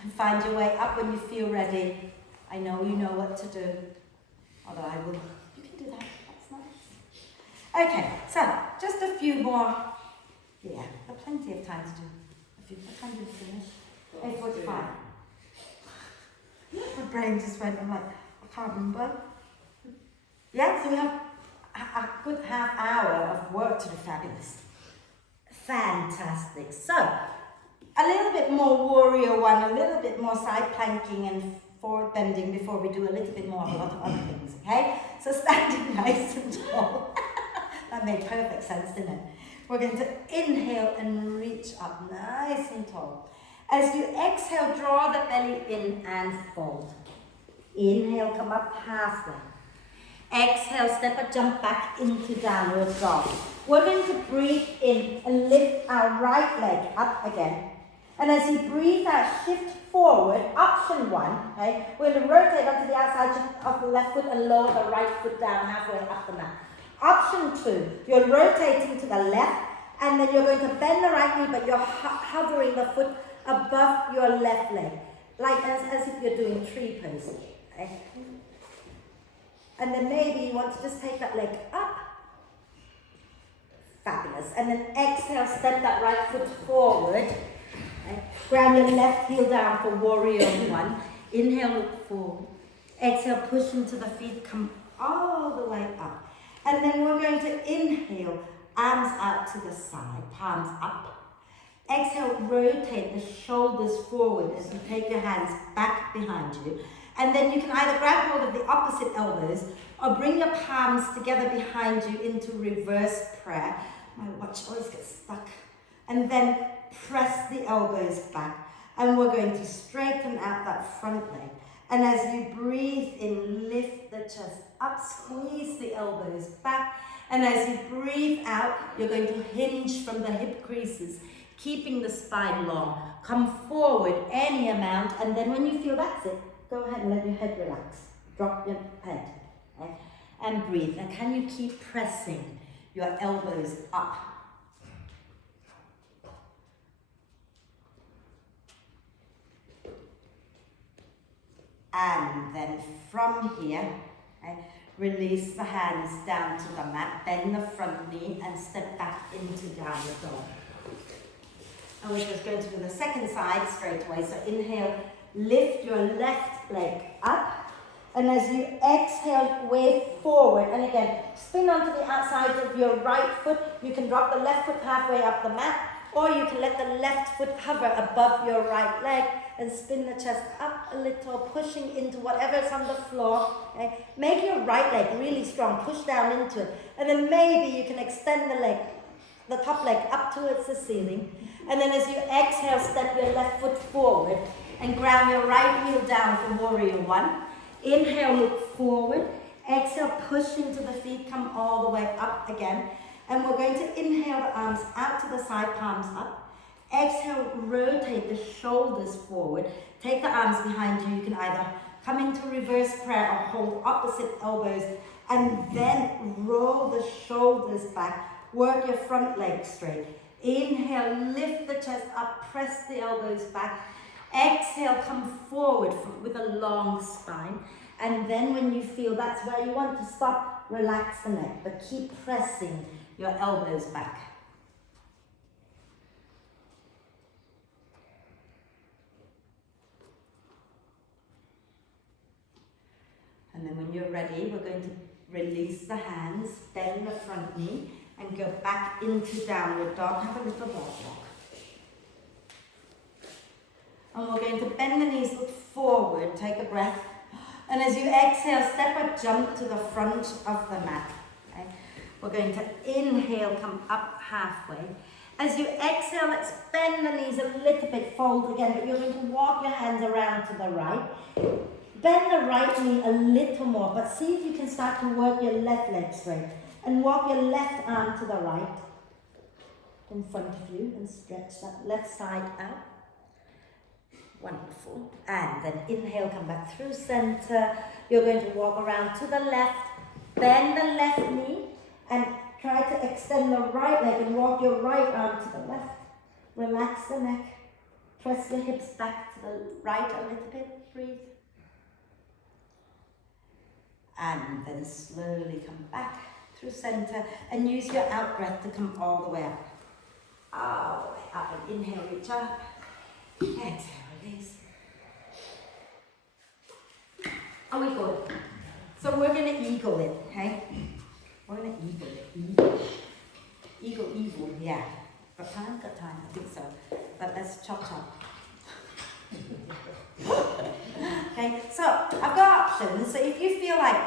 and find your way up when you feel ready. I know you know what to do, although I will. You can do that, that's nice. Okay, so just a few more. Yeah, there's plenty of time to do a few. What time did we finish? 8:45. My brain just went, I'm like, I can't remember. Yeah, so we have a good half hour of work to do. Fabulous. Fantastic. So, a little bit more warrior one, a little bit more side planking and forward bending before we do a little bit more of a lot of other things, okay? So standing nice and tall. That made perfect sense, didn't it? We're going to inhale and reach up nice and tall. As you exhale, draw the belly in and fold. Inhale, come up halfway. Exhale, step or jump back into downward dog. We're going to breathe in and lift our right leg up again. And as you breathe out, shift forward, option one, okay? We're going to rotate onto the outside of the left foot and lower the right foot down halfway up the mat. Option two, you're rotating to the left and then you're going to bend the right knee, but you're hovering the foot above your left leg, like as if you're doing tree pose, okay? And then maybe you want to just take that leg up. Fabulous. And then exhale, step that right foot forward. Okay. Ground your left heel down for warrior one. Inhale, look forward. Exhale, push into the feet, come all the way up. And then we're going to inhale, arms out to the side, palms up. Exhale, rotate the shoulders forward as you take your hands back behind you. And then you can either grab hold of the opposite elbows or bring your palms together behind you into reverse prayer. My watch always gets stuck. And then press the elbows back. And we're going to straighten out that front leg. And as you breathe in, lift the chest up, squeeze the elbows back. And as you breathe out, you're going to hinge from the hip creases, keeping the spine long. Come forward any amount, and then when you feel that's it, go ahead and let your head relax. Drop your head, okay? And breathe. And can you keep pressing your elbows up? And then from here, okay, Release the hands down to the mat, bend the front knee and step back into downward dog. And we're just going to do the second side straight away. So inhale, lift your left leg up. And as you exhale, wave forward. And again, spin onto the outside of your right foot. You can drop the left foot halfway up the mat, or you can let the left foot hover above your right leg and spin the chest up a little, pushing into whatever's on the floor. Okay? Make your right leg really strong, push down into it. And then maybe you can extend the top leg up towards the ceiling. And then as you exhale, step your left foot forward and ground your right heel down for warrior one. Inhale, look forward. Exhale, push into the feet, come all the way up again. And we're going to inhale the arms out to the side, palms up. Exhale, rotate the shoulders forward. Take the arms behind you. You can either come into reverse prayer or hold opposite elbows. And then roll the shoulders back. Work your front leg straight. Inhale, lift the chest up, press the elbows back. Exhale, come forward with a long spine. And then when you feel that's where you want to stop, relax the neck, but keep pressing your elbows back. And then when you're ready, we're going to release the hands, bend the front knee, and go back into downward dog. Have a little dog walk. And we're going to bend the knees, look forward, take a breath. And as you exhale, step or jump to the front of the mat. Okay? We're going to inhale, come up halfway. As you exhale, let's bend the knees a little bit, fold again, but you're going to walk your hands around to the right. Bend the right knee a little more, but see if you can start to work your left leg straight. And walk your left arm to the right in front of you and stretch that left side out. Wonderful. And then inhale, come back through center. You're going to walk around to the left, bend the left knee, and try to extend the right leg and walk your right arm to the left. Relax the neck. Press your hips back to the right a little bit. Breathe. And then slowly come back through center and use your out breath to come all the way up. All the way up. And inhale, reach up. Exhale, release. Are we good? So we're going to eagle it, okay? We're going to eagle it. Eagle, yeah. Got time? Got time, I think so. But let's chop. Okay, so I've got options. So if you feel like,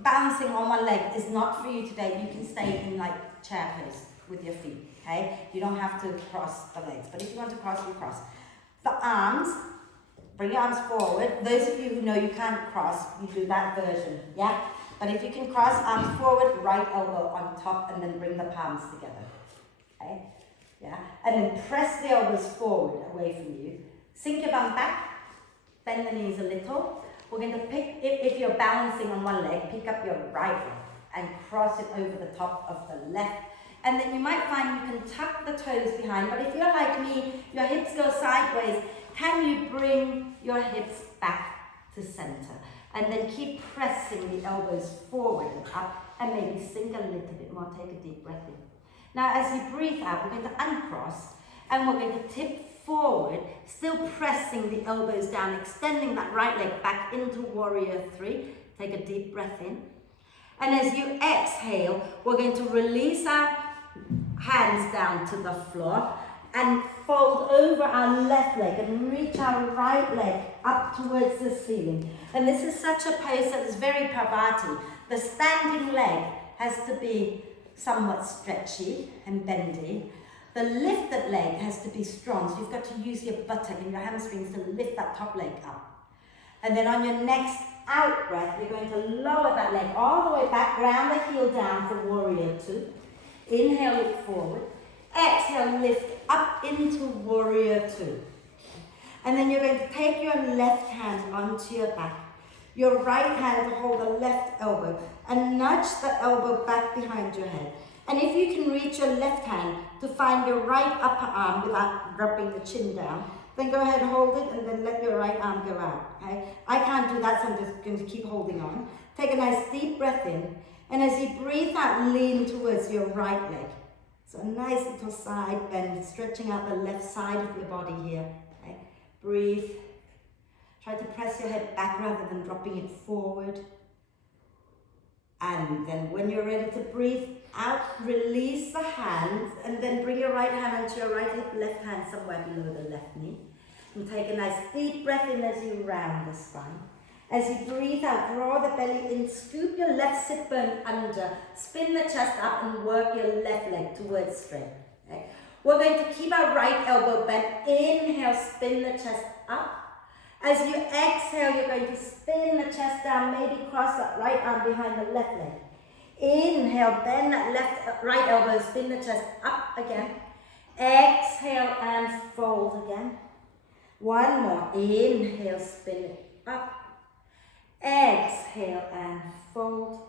balancing on one leg is not for you today, you can stay in like chair pose with your feet, okay? You don't have to cross the legs, but if you want to cross, you cross. The arms, bring your arms forward. Those of you who know you can't cross, you do that version, yeah? But if you can cross, arms forward, right elbow on top, and then bring the palms together, okay? Yeah, and then press the elbows forward, away from you. Sink your bum back, bend the knees a little. We're going to pick, if you're balancing on one leg, pick up your right leg and cross it over the top of the left. And then you might find you can tuck the toes behind, but if you're like me, your hips go sideways, can you bring your hips back to center? And then keep pressing the elbows forward and up, and maybe sink a little bit more, take a deep breath in. Now as you breathe out, we're going to uncross, and we're going to tip forward, still pressing the elbows down, extending that right leg back into warrior three. Take a deep breath in. And as you exhale, we're going to release our hands down to the floor and fold over our left leg and reach our right leg up towards the ceiling. And this is such a pose that is very Parvati. The standing leg has to be somewhat stretchy and bendy. The lifted leg has to be strong, so you've got to use your buttock and your hamstrings to lift that top leg up. And then on your next out breath, you're going to lower that leg all the way back, ground the heel down for warrior two. Inhale, look forward. Exhale, lift up into warrior two. And then you're going to take your left hand onto your back. Your right hand to hold the left elbow and nudge the elbow back behind your head. And if you can reach your left hand to find your right upper arm without dropping the chin down, then go ahead, hold it, and then let your right arm go out, okay? I can't do that, so I'm just going to keep holding on. Take a nice deep breath in. And as you breathe out, lean towards your right leg. So a nice little side bend, stretching out the left side of your body here. Okay? Breathe. Try to press your head back rather than dropping it forward. And then when you're ready to breathe out, release the hands and then bring your right hand onto your right hip, left hand somewhere below the left knee. And take a nice deep breath in as you round the spine. As you breathe out, draw the belly in, scoop your left sit bone under, spin the chest up and work your left leg towards straight. Okay? We're going to keep our right elbow bent. Inhale, spin the chest up. As you exhale, you're going to spin the chest down, maybe cross that right arm behind the left leg. Inhale, bend that right elbow, spin the chest up again. Exhale and fold again. One more. Inhale, spin it up. Exhale and fold.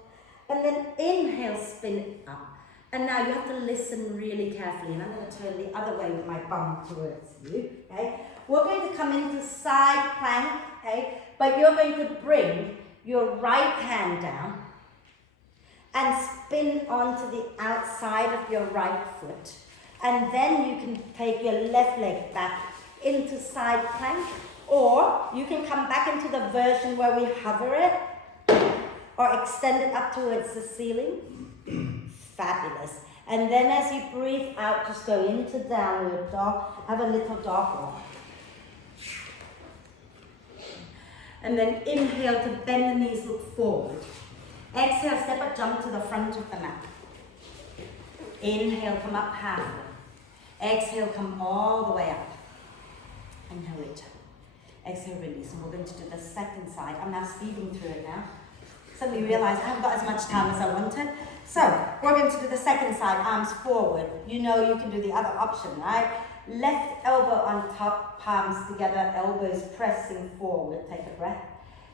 And then inhale, spin it up. And now you have to listen really carefully. And I'm going to turn the other way with my bum towards you. Okay? We're going to come into side plank. Okay? But you're going to bring your right hand down and spin onto the outside of your right foot. And then you can take your left leg back into side plank. Or you can come back into the version where we hover it or extend it up towards the ceiling. Fabulous. And then as you breathe out, just go into downward dog. Have a little dog walk. And then inhale to bend the knees, look forward. Exhale, step or jump to the front of the mat. Inhale, come up halfway. Exhale, come all the way up. Inhale, reach up. Exhale, release. And we're going to do the second side. I'm now speeding through it now. Suddenly realize I haven't got as much time as I wanted. So, we're going to do the second side, arms forward. You know you can do the other option, right? Left elbow on top, palms together, elbows pressing forward. Take a breath.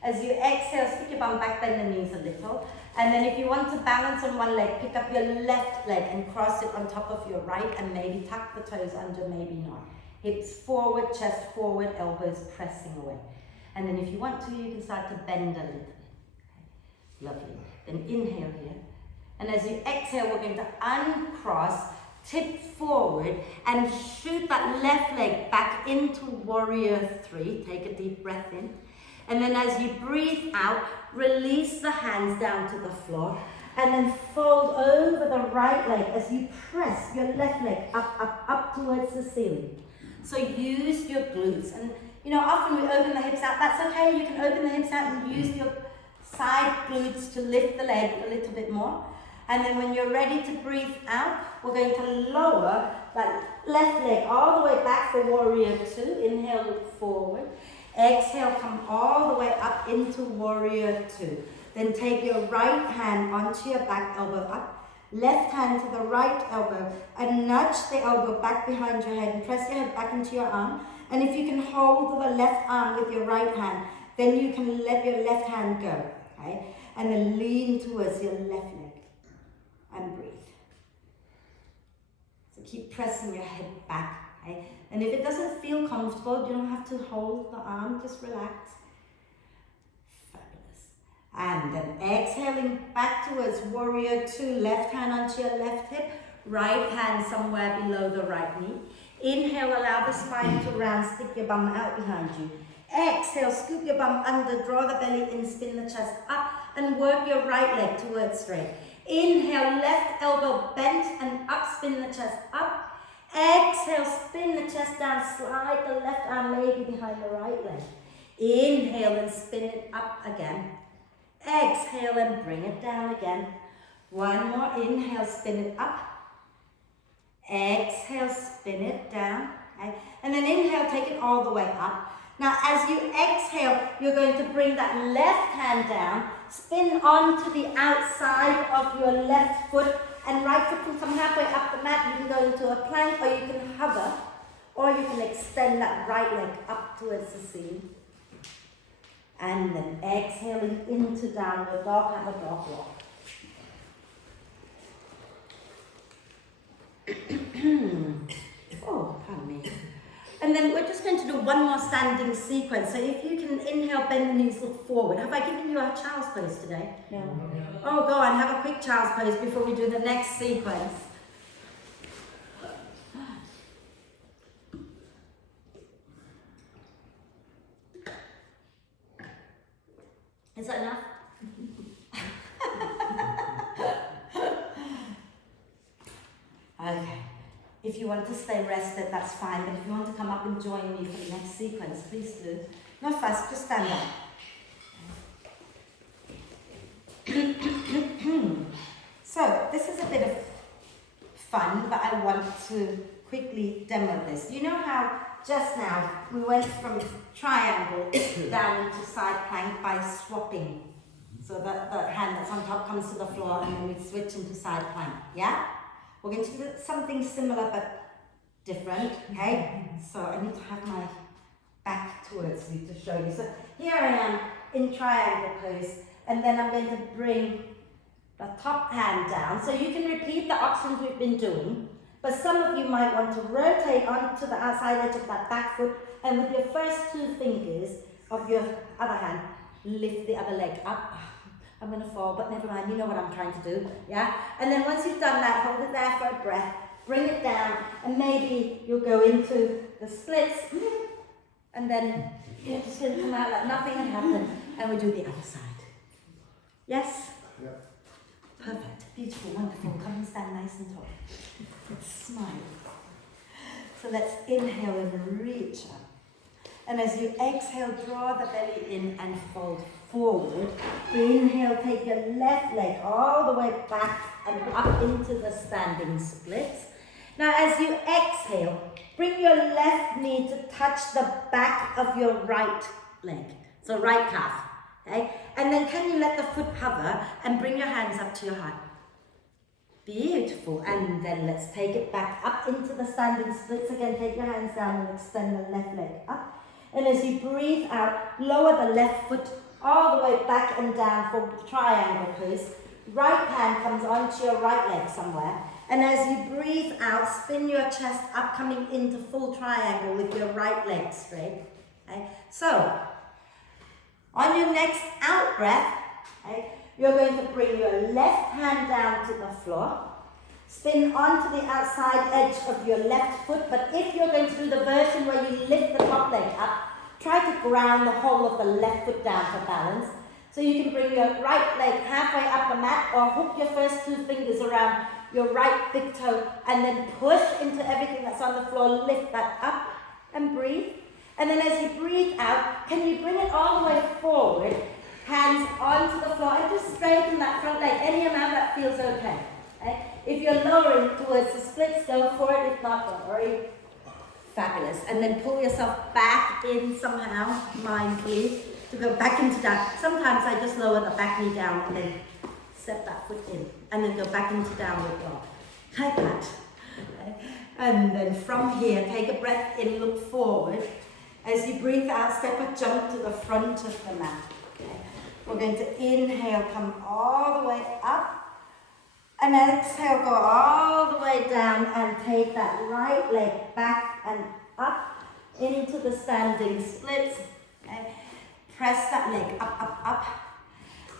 As you exhale, stick your bum back, bend the knees a little. And then if you want to balance on one leg, pick up your left leg and cross it on top of your right and maybe tuck the toes under, maybe not. Hips forward, chest forward, elbows pressing away. And then if you want to, you can start to bend a little bit. Okay. Lovely. Then inhale here. And as you exhale, we're going to uncross, tip forward, and shoot that left leg back into warrior three. Take a deep breath in. And then as you breathe out, release the hands down to the floor. And then fold over the right leg as you press your left leg up towards the ceiling. So use your glutes. And you know, often we open the hips out. That's okay. You can open the hips out and use your side glutes to lift the leg a little bit more. And then when you're ready to breathe out, we're going to lower that left leg all the way back for warrior two. Inhale, look forward. Exhale, come all the way up into warrior two. Then take your right hand onto your back elbow up. Left hand to the right elbow and nudge the elbow back behind your head and press your head back into your arm. And if you can hold the left arm with your right hand, then you can let your left hand go. Okay? And then lean towards your left leg and breathe. So keep pressing your head back. Okay? And if it doesn't feel comfortable, you don't have to hold the arm, just relax. Fabulous. And then exhaling back towards warrior two, left hand onto your left hip, right hand somewhere below the right knee. Inhale, allow the spine to round, stick your bum out behind you. Exhale, scoop your bum under, draw the belly in, spin the chest up, and work your right leg towards straight. Inhale, left elbow bent and up, spin the chest up. Exhale, spin the chest down, slide the left arm maybe behind the right leg. Inhale and spin it up again. Exhale and bring it down again. One more, inhale, spin it up. Exhale, spin it down. Okay? And then inhale, take it all the way up. Now as you exhale, you're going to bring that left hand down, spin onto the outside of your left foot, and right foot can come halfway up the mat. You can go into a plank, or you can hover, or you can extend that right leg up towards the ceiling. And then exhaling into downward dog, have a dog walk. Oh, pardon me. And then then we're just going to do one more standing sequence. So if you can inhale, bend the knees, look forward. Have I given you a child's pose today? No. Oh, go on, have a quick child's pose before we do the next sequence. Is that enough? Okay. If you want to stay rested, that's fine. But if you want to come up and join me for the next sequence, please do. No fuss, just stand up. So, this is a bit of fun, but I want to quickly demo this. You know how just now we went from triangle down into side plank by swapping. So that the hand that's on top comes to the floor and then we switch into side plank, yeah? We're going to do something similar but different, okay? So I need to have my back towards you to show you. So here I am in triangle pose, and then I'm going to bring the top hand down. So you can repeat the options we've been doing, but some of you might want to rotate onto the outside edge of that back foot, and with your first two fingers of your other hand, lift the other leg up. I'm going to fall, but never mind, you know what I'm trying to do, yeah? And then once you've done that, hold it there for a breath, bring it down, and maybe you'll go into the splits, and then you're just going to come out like nothing had happened, and we do the other side. Yes? Yeah. Perfect, beautiful, wonderful. Come and stand nice and tall. Smile. So let's inhale and reach up. And as you exhale, draw the belly in and fold forward. Inhale, take your left leg all the way back and up into the standing splits. Now as you exhale, bring your left knee to touch the back of your right leg. So right calf, okay? And then can you let the foot hover and bring your hands up to your heart? Beautiful. And then let's take it back up into the standing splits again. Take your hands down and extend the left leg up. And as you breathe out, lower the left foot all the way back and down for triangle pose. Right hand comes onto your right leg somewhere. And as you breathe out, spin your chest up, coming into full triangle with your right leg straight. Okay? So, on your next out breath, okay, you're going to bring your left hand down to the floor. Spin onto the outside edge of your left foot, but if you're going to do the version where you lift the top leg up, try to ground the whole of the left foot down for balance. So you can bring your right leg halfway up the mat or hook your first two fingers around your right big toe and then push into everything that's on the floor, lift that up and breathe. And then as you breathe out, can you bring it all the way forward, hands onto the floor and just straighten that front leg, any amount that feels okay. Okay? If you're lowering towards the splits, go for it. If not, don't worry. Fabulous. And then pull yourself back in somehow, mindfully, to go back into that. Sometimes I just lower the back knee down and then step that foot in. And then go back into downward dog. Like that. Okay? And then from here, take a breath in, look forward. As you breathe out, step or jump to the front of the mat. Okay? We're going to inhale, come all the way up. And exhale, go all the way down and take that right leg back and up into the standing splits. Okay? Press that leg up, up, up.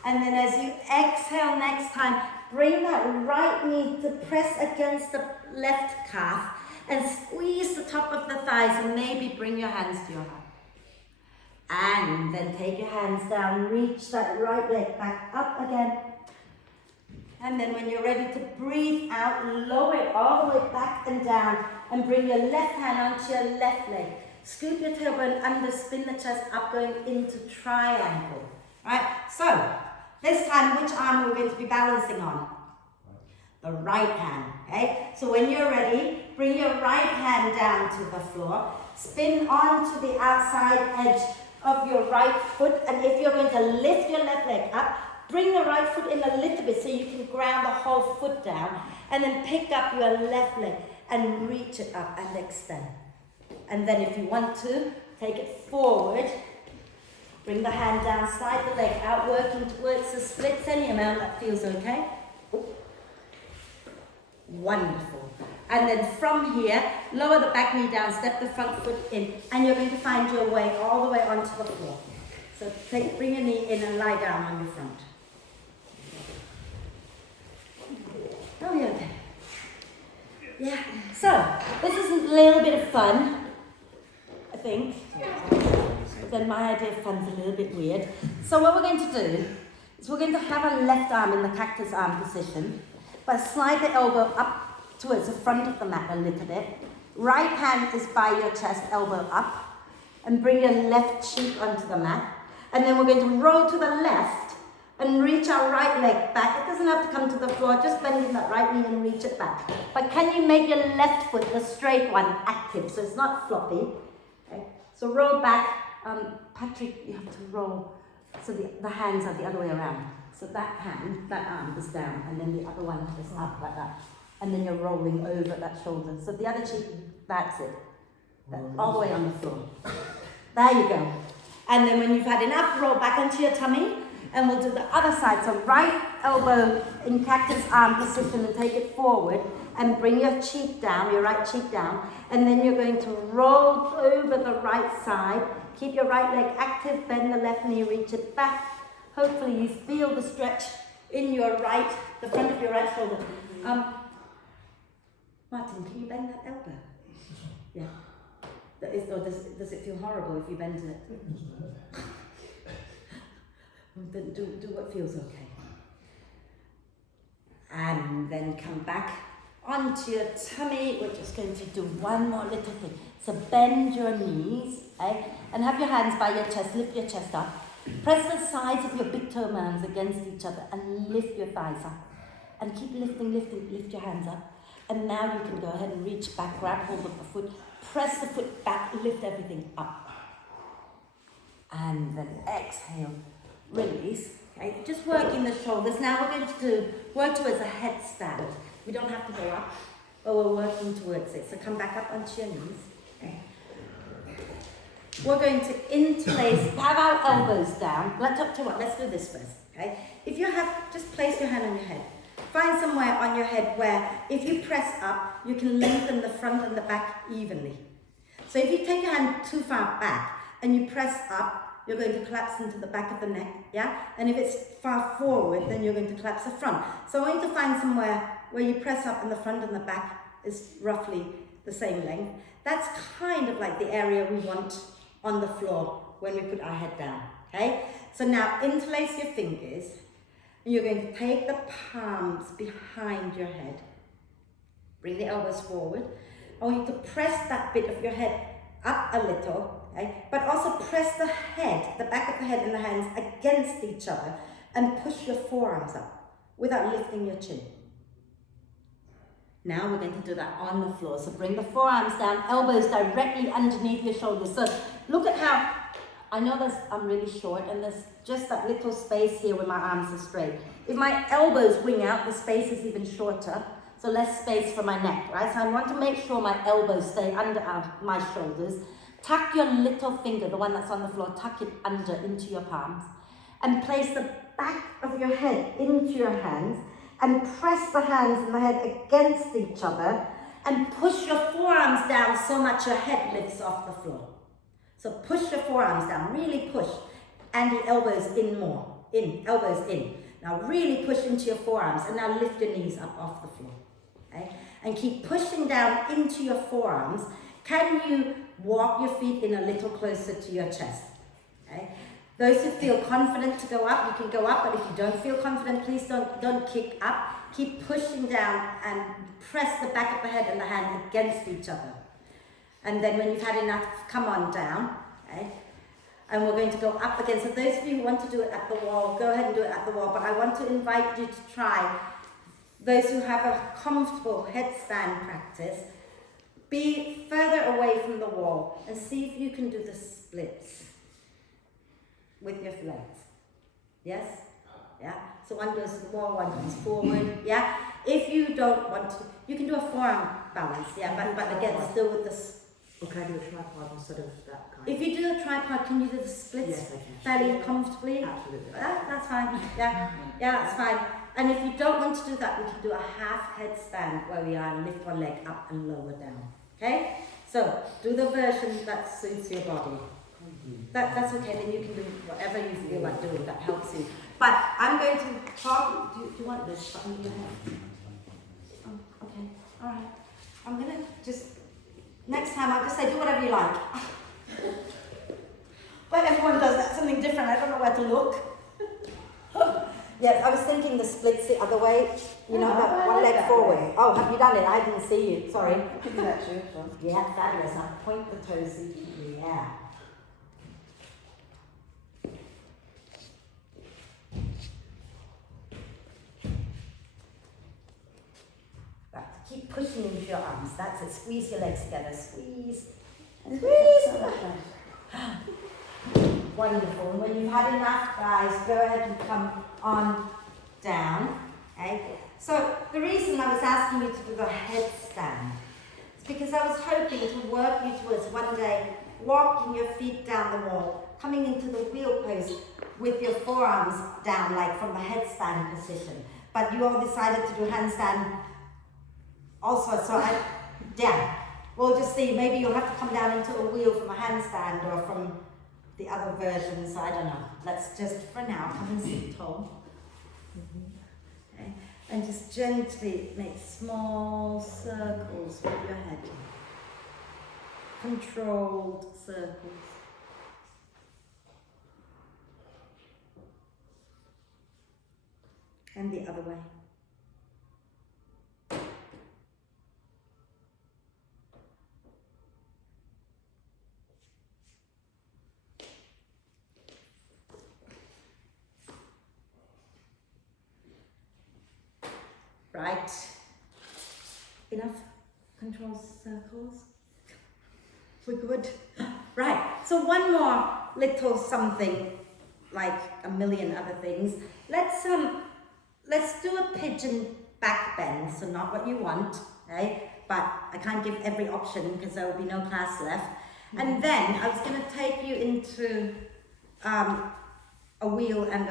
And then as you exhale next time, bring that right knee to press against the left calf and squeeze the top of the thighs and maybe bring your hands to your heart. And then take your hands down, reach that right leg back up again. And then when you're ready to breathe out, lower it all the way back and down and bring your left hand onto your left leg. Scoop your tailbone under, spin the chest up, going into triangle. Right? So, this time, which arm are we going to be balancing on? The right hand. Okay? So when you're ready, bring your right hand down to the floor. Spin onto the outside edge of your right foot. And if you're going to lift your left leg up, bring the right foot in a little bit so you can ground the whole foot down. And then pick up your left leg and reach it up and extend. And then if you want to, take it forward. Bring the hand down, slide the leg out, working towards the splits, any amount that feels okay. Wonderful. And then from here, lower the back knee down, step the front foot in, and you're going to find your way all the way onto the floor. So bring your knee in and lie down on your front. Oh, yeah, okay. Yeah, so this is a little bit of fun, I think. But then my idea of fun's a little bit weird. So what we're going to do is we're going to have a left arm in the cactus arm position, but slide the elbow up towards the front of the mat a little bit. Right hand is by your chest, elbow up, and bring your left cheek onto the mat. And then we're going to roll to the left and reach our right leg back. It doesn't have to come to the floor, just bend in that right knee and reach it back. But can you make your left foot, the straight one, active, so it's not floppy? Okay. So roll back. Patrick, you have to roll so the hands are the other way around. So that hand, that arm is down, and then the other one is up like that. And then you're rolling over that shoulder. So the other cheek, that's it. All the way on the floor. There you go. And then when you've had enough, roll back onto your tummy. And we'll do the other side. So right elbow in cactus arm position and take it forward. And bring your cheek down, your right cheek down. And then you're going to roll over the right side. Keep your right leg active, bend the left knee, reach it back. Hopefully you feel the stretch in your right, the front of your right shoulder. Martin, can you bend that elbow? Yeah. Does it feel horrible if you bend it? Then do what feels okay. And then come back onto your tummy. We're just going to do one more little thing. So bend your knees, okay? And have your hands by your chest, lift your chest up. Press the sides of your big toe mounds against each other and lift your thighs up. And keep lifting, lift your hands up. And now you can go ahead and reach back, grab hold of the foot, press the foot back, lift everything up. And then exhale, release. Okay, just working the shoulders. Now we're going to work towards a headstand. We don't have to go up, but we're working towards it. So come back up onto your knees. Okay. We're going to interlace, have our elbows down. Let's do this first. Okay. If you have, just place your hand on your head. Find somewhere on your head where if you press up, you can lengthen the front and the back evenly. So if you take your hand too far back and you press up, you're going to collapse into the back of the neck, yeah? And if it's far forward, then you're going to collapse the front. So I want you to find somewhere where you press up and the front and the back is roughly the same length. That's kind of like the area we want on the floor when we put our head down, okay? So now interlace your fingers. And you're going to take the palms behind your head. Bring the elbows forward. I want you to press that bit of your head up a little, okay? But also press the head, the back of the head and the hands against each other and push your forearms up without lifting your chin. Now we're going to do that on the floor. So bring the forearms down, elbows directly underneath your shoulders. So look at how, I know I'm really short and there's just that little space here where my arms are straight. If my elbows wing out, the space is even shorter, so less space for my neck, right? So I want to make sure my elbows stay under my shoulders. Tuck your little finger, the one that's on the floor, tuck it under into your palms. And place the back of your head into your hands and press the hands and the head against each other and push your forearms down so much your head lifts off the floor. So push your forearms down, really push. And the elbows in more, elbows in. Now really push into your forearms and now lift your knees up off the floor. Okay? And keep pushing down into your forearms. Can you walk your feet in a little closer to your chest? Okay? Those who feel confident to go up, you can go up, but if you don't feel confident, please don't kick up. Keep pushing down and press the back of the head and the hand against each other. And then when you've had enough, come on down. Okay? And we're going to go up again. So those of you who want to do it at the wall, go ahead and do it at the wall. But I want to invite you to try, those who have a comfortable headstand practice, be further away from the wall and see if you can do the splits with your legs. Yes? Yeah? So one goes to the wall, one comes forward. Yeah? If you don't want to, you can do a forearm balance. Yeah? But again, still with this. Or can I do a tripod instead of that kind? If you do a tripod, can you do the splits Yes, I can. fairly comfortably? Absolutely. That's fine. Yeah, that's fine. And if you don't want to do that, we can do a half headstand where we are lift one leg up and lower down. Okay? So do the version that suits your body. That's okay, then you can do whatever you feel like doing that helps you. But I'm going to talk, do you want this button in your head? Oh, okay, alright. I'm going to just, next time I'll just say do whatever you like. But everyone does that, something different, I don't know where to look. Yes, I was thinking the splits the other way, you know, that one leg forward. Oh, have you done it? I didn't see you, sorry. Yeah, fabulous. Now point the toes, yeah. Right, keep pushing into your arms. That's it. Squeeze your legs together. Squeeze. Squeeze. Wonderful. And when you've had enough, guys, go ahead and come on down. Okay? So the reason I was asking you to do the headstand is because I was hoping to work you towards one day walking your feet down the wall, coming into the wheel pose with your forearms down, like from the headstand position. But you all decided to do handstand also, so we'll just see. Maybe you'll have to come down into a wheel from a handstand or from the other versions, I don't know. Let's just, for now, come and sit tall. Okay. And just gently make small circles with your head. Controlled circles. And the other way. Right. Enough control circles. We're good. Right. So one more little something, like a million other things. Let's do a pigeon back bend. So not what you want, okay? But I can't give every option because there will be no class left. And then I was going to take you into a wheel and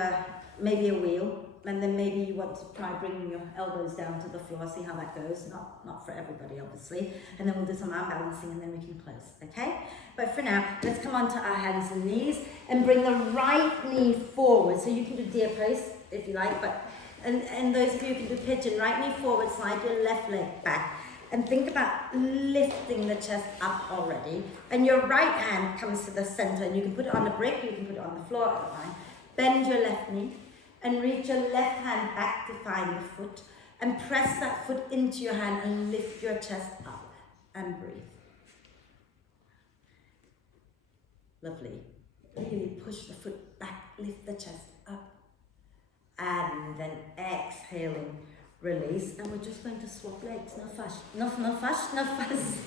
maybe a wheel. And then maybe you want to try bringing your elbows down to the floor, see how that goes. Not for everybody, obviously. And then we'll do some arm balancing and then we can close, okay? But for now, let's come onto our hands and knees and bring the right knee forward. So you can do deer pose if you like, but and those of you who can do pigeon, right knee forward, slide your left leg back. And think about lifting the chest up already. And your right hand comes to the center, and you can put it on the brick, you can put it on the floor, I don't mind. Bend your left knee. And reach your left hand back to find the foot. And press that foot into your hand and lift your chest up. And breathe. Lovely. Really push the foot back, lift the chest up. And then exhaling, release. And we're just going to swap legs. No fuss. No fuss, no fuss.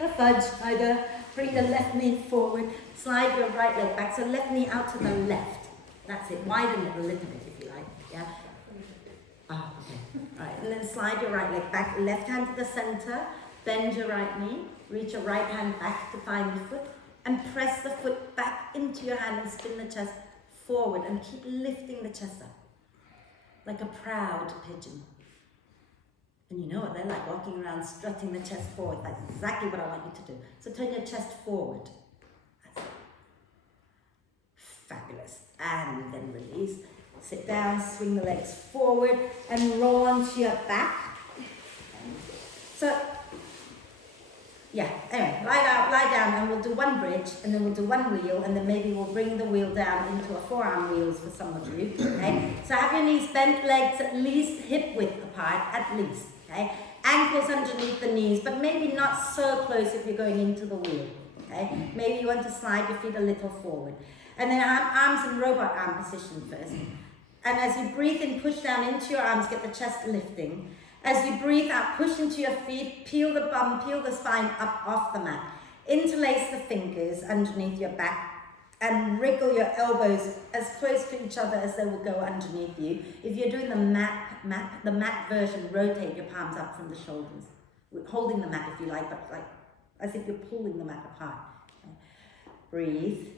No fudge either. Bring the left knee forward. Slide your right leg back. So left knee out to the left. That's it. Widen it a little bit if you like. Yeah. Oh, okay. All right. And then slide your right leg back. Left hand to the center. Bend your right knee. Reach your right hand back to find the foot. And press the foot back into your hand and spin the chest forward. And keep lifting the chest up. Like a proud pigeon. And you know what they're like, walking around, strutting the chest forward. That's exactly what I want you to do. So turn your chest forward. That's it. Fabulous. And then release. Sit down, swing the legs forward, and roll onto your back. So, yeah, anyway, lie down, and we'll do one bridge, and then we'll do one wheel, and then maybe we'll bring the wheel down into a forearm wheels for some of you, okay? So have your knees bent, legs at least hip width apart, at least, okay? Ankles underneath the knees, but maybe not so close if you're going into the wheel, okay? Maybe you want to slide your feet a little forward. And then arms in robot arm position first. And as you breathe in, push down into your arms, get the chest lifting. As you breathe out, push into your feet, peel the bum, peel the spine up off the mat. Interlace the fingers underneath your back and wriggle your elbows as close to each other as they will go underneath you. If you're doing the mat version, rotate your palms up from the shoulders. Holding the mat if you like, but like as if you're pulling the mat apart. Okay. Breathe.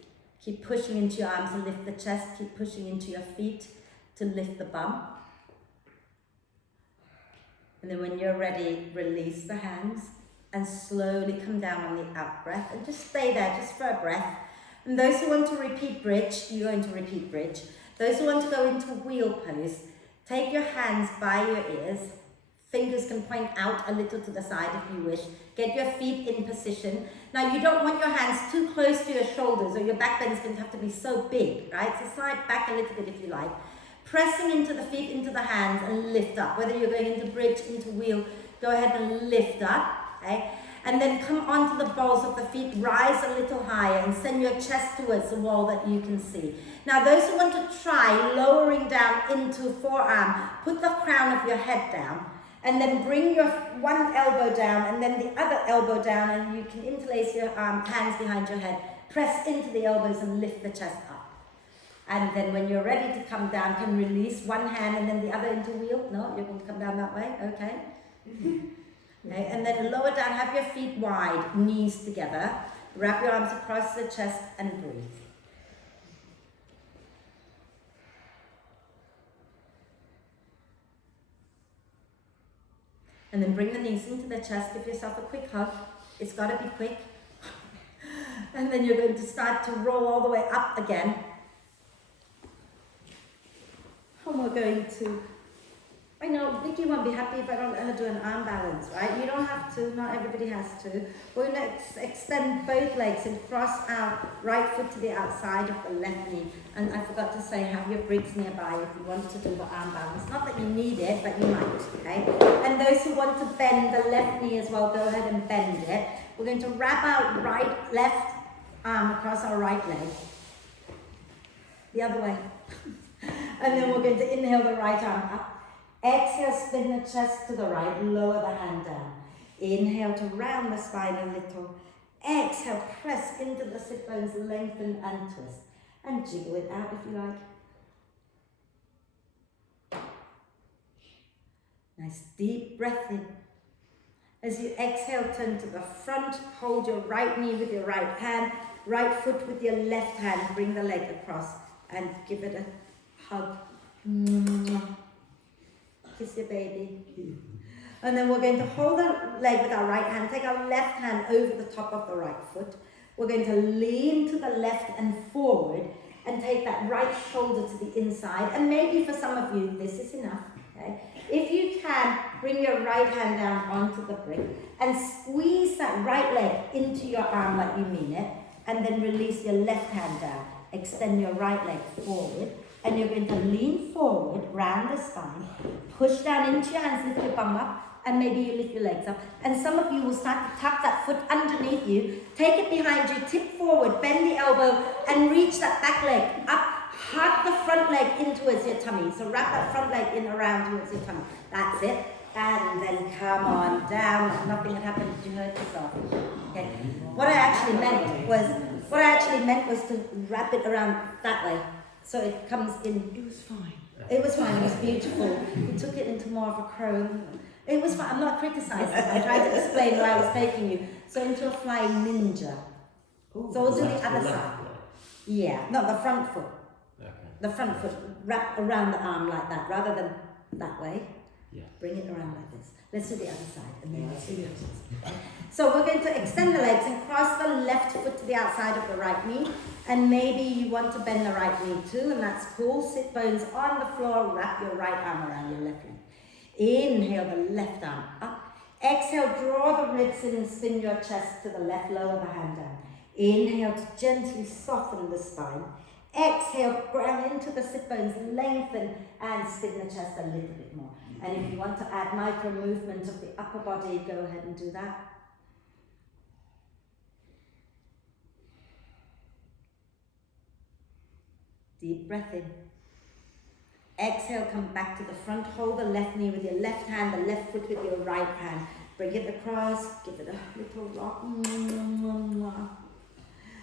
Keep pushing into your arms to lift the chest. Keep pushing into your feet to lift the bum. And then when you're ready, release the hands and slowly come down on the out breath and just stay there just for a breath. And those who want to repeat bridge, you're going to repeat bridge. Those who want to go into wheel pose, take your hands by your ears. Fingers can point out a little to the side if you wish. Get your feet in position. Now you don't want your hands too close to your shoulders or your back bend is going to have to be so big, right? So slide back a little bit if you like. Pressing into the feet, into the hands and lift up. Whether you're going into bridge, into wheel, go ahead and lift up, okay? And then come onto the balls of the feet, rise a little higher and send your chest towards the wall that you can see. Now those who want to try lowering down into forearm, put the crown of your head down and then bring your one elbow down and then the other elbow down and you can interlace your hands behind your head. Press into the elbows and lift the chest up. And then when you're ready to come down, can release one hand and then the other into wheel. No, you're going to come down that way, okay? Okay, and then lower down, have your feet wide, knees together. Wrap your arms across the chest and breathe. And then bring the knees into the chest, give yourself a quick hug. It's got to be quick. And then you're going to start to roll all the way up again. And we're going to, I know Vicky won't be happy if I don't let her do an arm balance, right? You don't have to, not everybody has to. We're going to extend both legs and cross our right foot to the outside of the left knee. And I forgot to say, have your bricks nearby if you want to do the arm balance. Not that you need it, but you might, okay? And those who want to bend the left knee as well, go ahead and bend it. We're going to wrap our left arm across our right leg. The other way. And then we're going to inhale the right arm up. Exhale, spin the chest to the right, lower the hand down. Inhale to round the spine a little. Exhale, press into the sit bones, lengthen and twist. And jiggle it out if you like. Nice deep breath in. As you exhale, turn to the front, hold your right knee with your right hand, right foot with your left hand, bring the leg across and give it a hug. Kiss your baby. And then we're going to hold the leg with our right hand, take our left hand over the top of the right foot. We're going to lean to the left and forward and take that right shoulder to the inside. And maybe for some of you, this is enough. Okay? If you can, bring your right hand down onto the brick and squeeze that right leg into your arm like you mean it. And then release your left hand down. Extend your right leg forward. And you're going to lean forward, round the spine, push down into your hands, lift your bum up, and maybe you lift your legs up. And some of you will start to tuck that foot underneath you, take it behind you, tip forward, bend the elbow, and reach that back leg up, hug the front leg in towards your tummy. So wrap that front leg in around towards your tummy. That's it. And then come on down like nothing had happened. You hurt yourself. Okay. What I actually meant was to wrap it around that way. So it comes in. It was fine. It was fine. It was beautiful. We took it into more of a crow. It was fine. I'm not criticizing. I tried to explain where I was taking you. So into a flying ninja. Ooh. So we'll do the other side. Yeah. No, the front foot. Okay. The front foot. Wrap around the arm like that, rather than that way. Yeah. Bring it around like this. Let's do the other side, and then we'll see the other side. So we're going to extend the legs and cross the left foot to the outside of the right knee. And maybe you want to bend the right knee too, and that's cool. Sit bones on the floor, wrap your right arm around your left leg. Inhale the left arm up. Exhale, draw the ribs in and spin your chest to the left, lower the hand down. Inhale to gently soften the spine. Exhale, ground into the sit bones, lengthen and spin the chest a little bit more. And if you want to add micro movement of the upper body, go ahead and do that. Deep breath in. Exhale, come back to the front. Hold the left knee with your left hand, the left foot with your right hand. Bring it across, give it a little rock.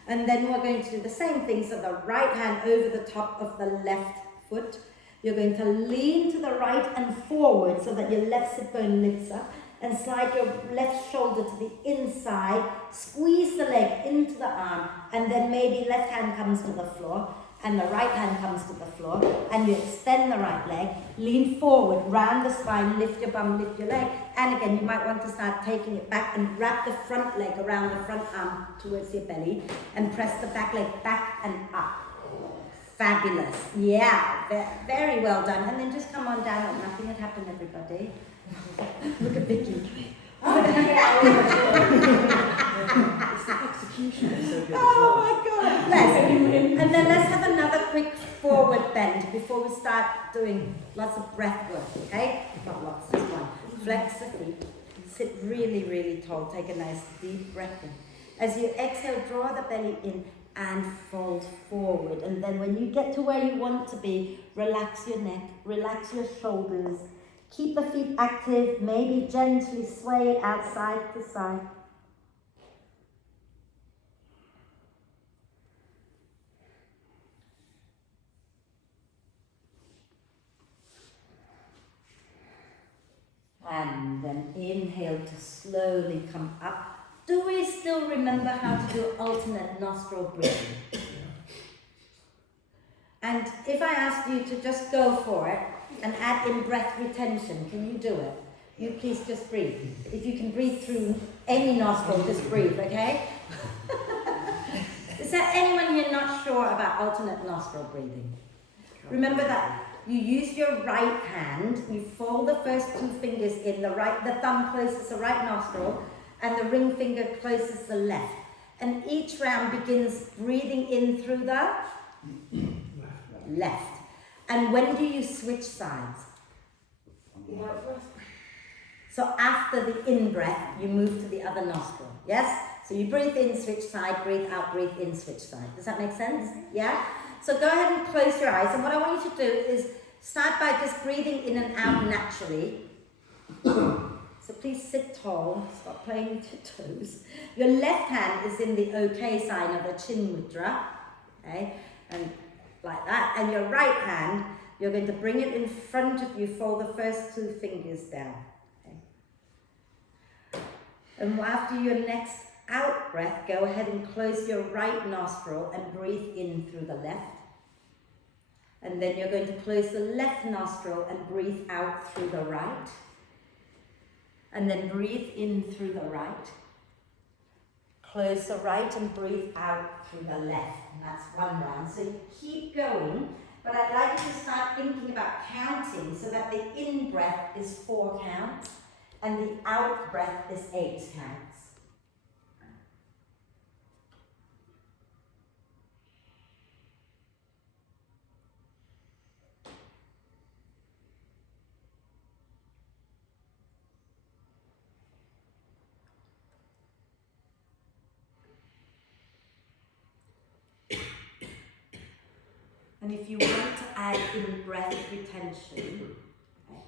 And then we're going to do the same thing. So the right hand over the top of the left foot. You're going to lean to the right and forward so that your left sit bone lifts up. And slide your left shoulder to the inside. Squeeze the leg into the arm. And then maybe left hand comes to the floor. and the right hand comes to the floor, and you extend the right leg, lean forward, round the spine, lift your bum, lift your leg, and again you might want to start taking it back and wrap the front leg around the front arm towards your belly, and press the back leg back and up. Fabulous. Yeah, very well done. And then just come on down like nothing had happened, everybody. Look at Vicky. It's the execution is so good as Oh well. my God, bless. And then let's have another quick forward bend before we start doing lots of breath work, okay? Not lots, just one. Flex the feet. Sit really, really tall. Take a nice deep breath in. As you exhale, draw the belly in and fold forward. And then when you get to where you want to be, relax your neck, relax your shoulders. Keep the feet active, maybe gently sway it out side to side. And then inhale to slowly come up. Do we still remember how to do alternate nostril breathing? And if I asked you to just go for it and add in breath retention, can you do it? You please just breathe. If you can breathe through any nostril, just breathe, okay? Is there anyone here not sure about alternate nostril breathing? Remember that you use your right hand, you fold the first two fingers in, the thumb closes the right nostril, and the ring finger closes the left. And each round begins breathing in through the left. And when do you switch sides? So after the in-breath, you move to the other nostril. Yes? So you breathe in, switch side, breathe out, breathe in, switch side. Does that make sense? Yeah? So go ahead and close your eyes. And what I want you to do is start by just breathing in and out naturally. So please sit tall, stop playing with your toes. Your left hand is in the OK sign of the chin mudra. Okay? And like that. And your right hand, you're going to bring it in front of you, fold the first two fingers down. Okay? And after your next out breath, go ahead and close your right nostril and breathe in through the left. And then you're going to close the left nostril and breathe out through the right. And then breathe in through the right. Close the right and breathe out through the left. And that's one round. So you keep going, but I'd like you to start thinking about counting so that the in breath is 4 counts and the out breath is 8 counts. And if you want to add in breath retention, okay,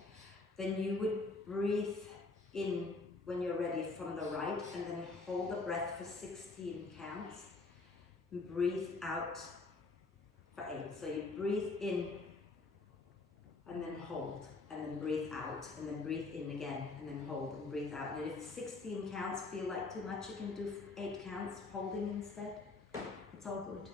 then you would breathe in when you're ready from the right and then hold the breath for 16 counts and breathe out for 8. So you breathe in and then hold and then breathe out and then breathe in again and then hold and breathe out. And if 16 counts feel like too much, you can do 8 counts holding instead. It's all good.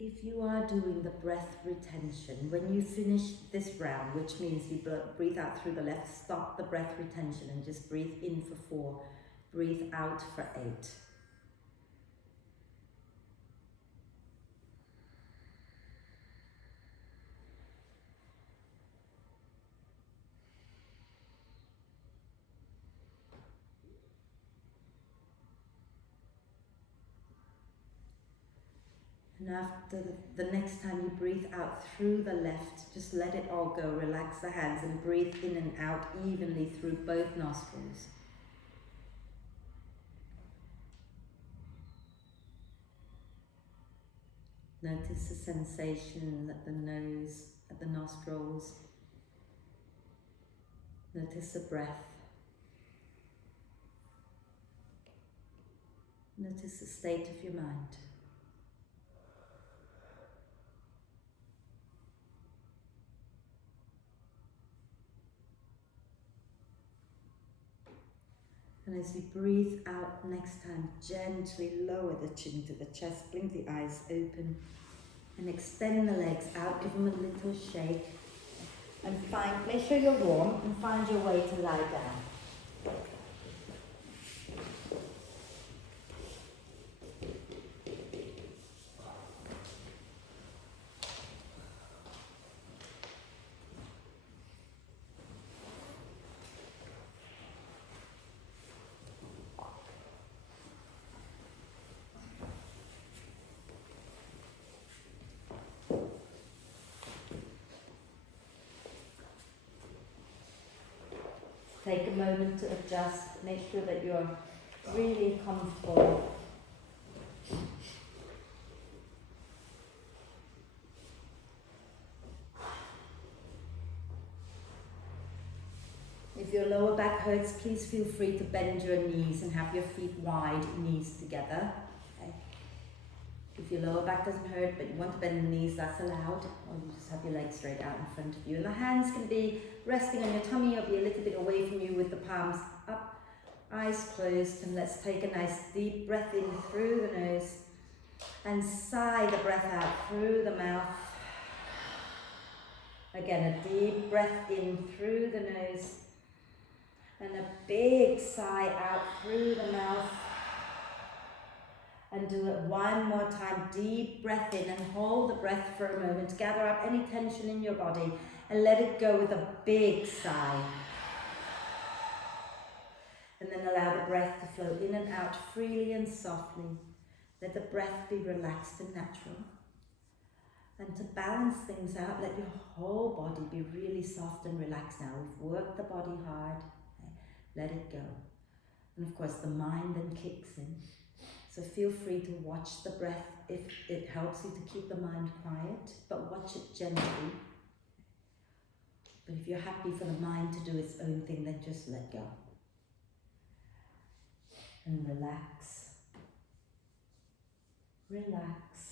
if you are doing the breath retention, when you finish this round, which means you breathe out through the left, stop the breath retention and just breathe in for 4, breathe out for 8. And after the next time you breathe out through the left, just let it all go. Relax the hands and breathe in and out evenly through both nostrils. Notice the sensation at the nose, at the nostrils. Notice the breath. Notice the state of your mind. And as you breathe out next time, gently lower the chin to the chest, blink the eyes open, and extend the legs out, give them a little shake, and make sure you're warm, and find your way to lie down. Take a moment to adjust, make sure that you're really comfortable. If your lower back hurts, please feel free to bend your knees and have your feet wide, knees together. Okay. If your lower back doesn't hurt but you want to bend the knees, that's allowed. Or you just have your legs straight out in front of you. And the hands can be resting on your tummy or be a little bit away from you with the palms up, eyes closed. And let's take a nice deep breath in through the nose and sigh the breath out through the mouth. Again, a deep breath in through the nose and a big sigh out through the mouth. And do it one more time. Deep breath in and hold the breath for a moment. Gather up any tension in your body and let it go with a big sigh. And then allow the breath to flow in and out freely and softly. Let the breath be relaxed and natural. And to balance things out, let your whole body be really soft and relaxed now. We've worked the body hard. Let it go. And of course the mind then kicks in. So feel free to watch the breath if it helps you to keep the mind quiet, but watch it gently. But if you're happy for the mind to do its own thing, then just let go. And relax. Relax.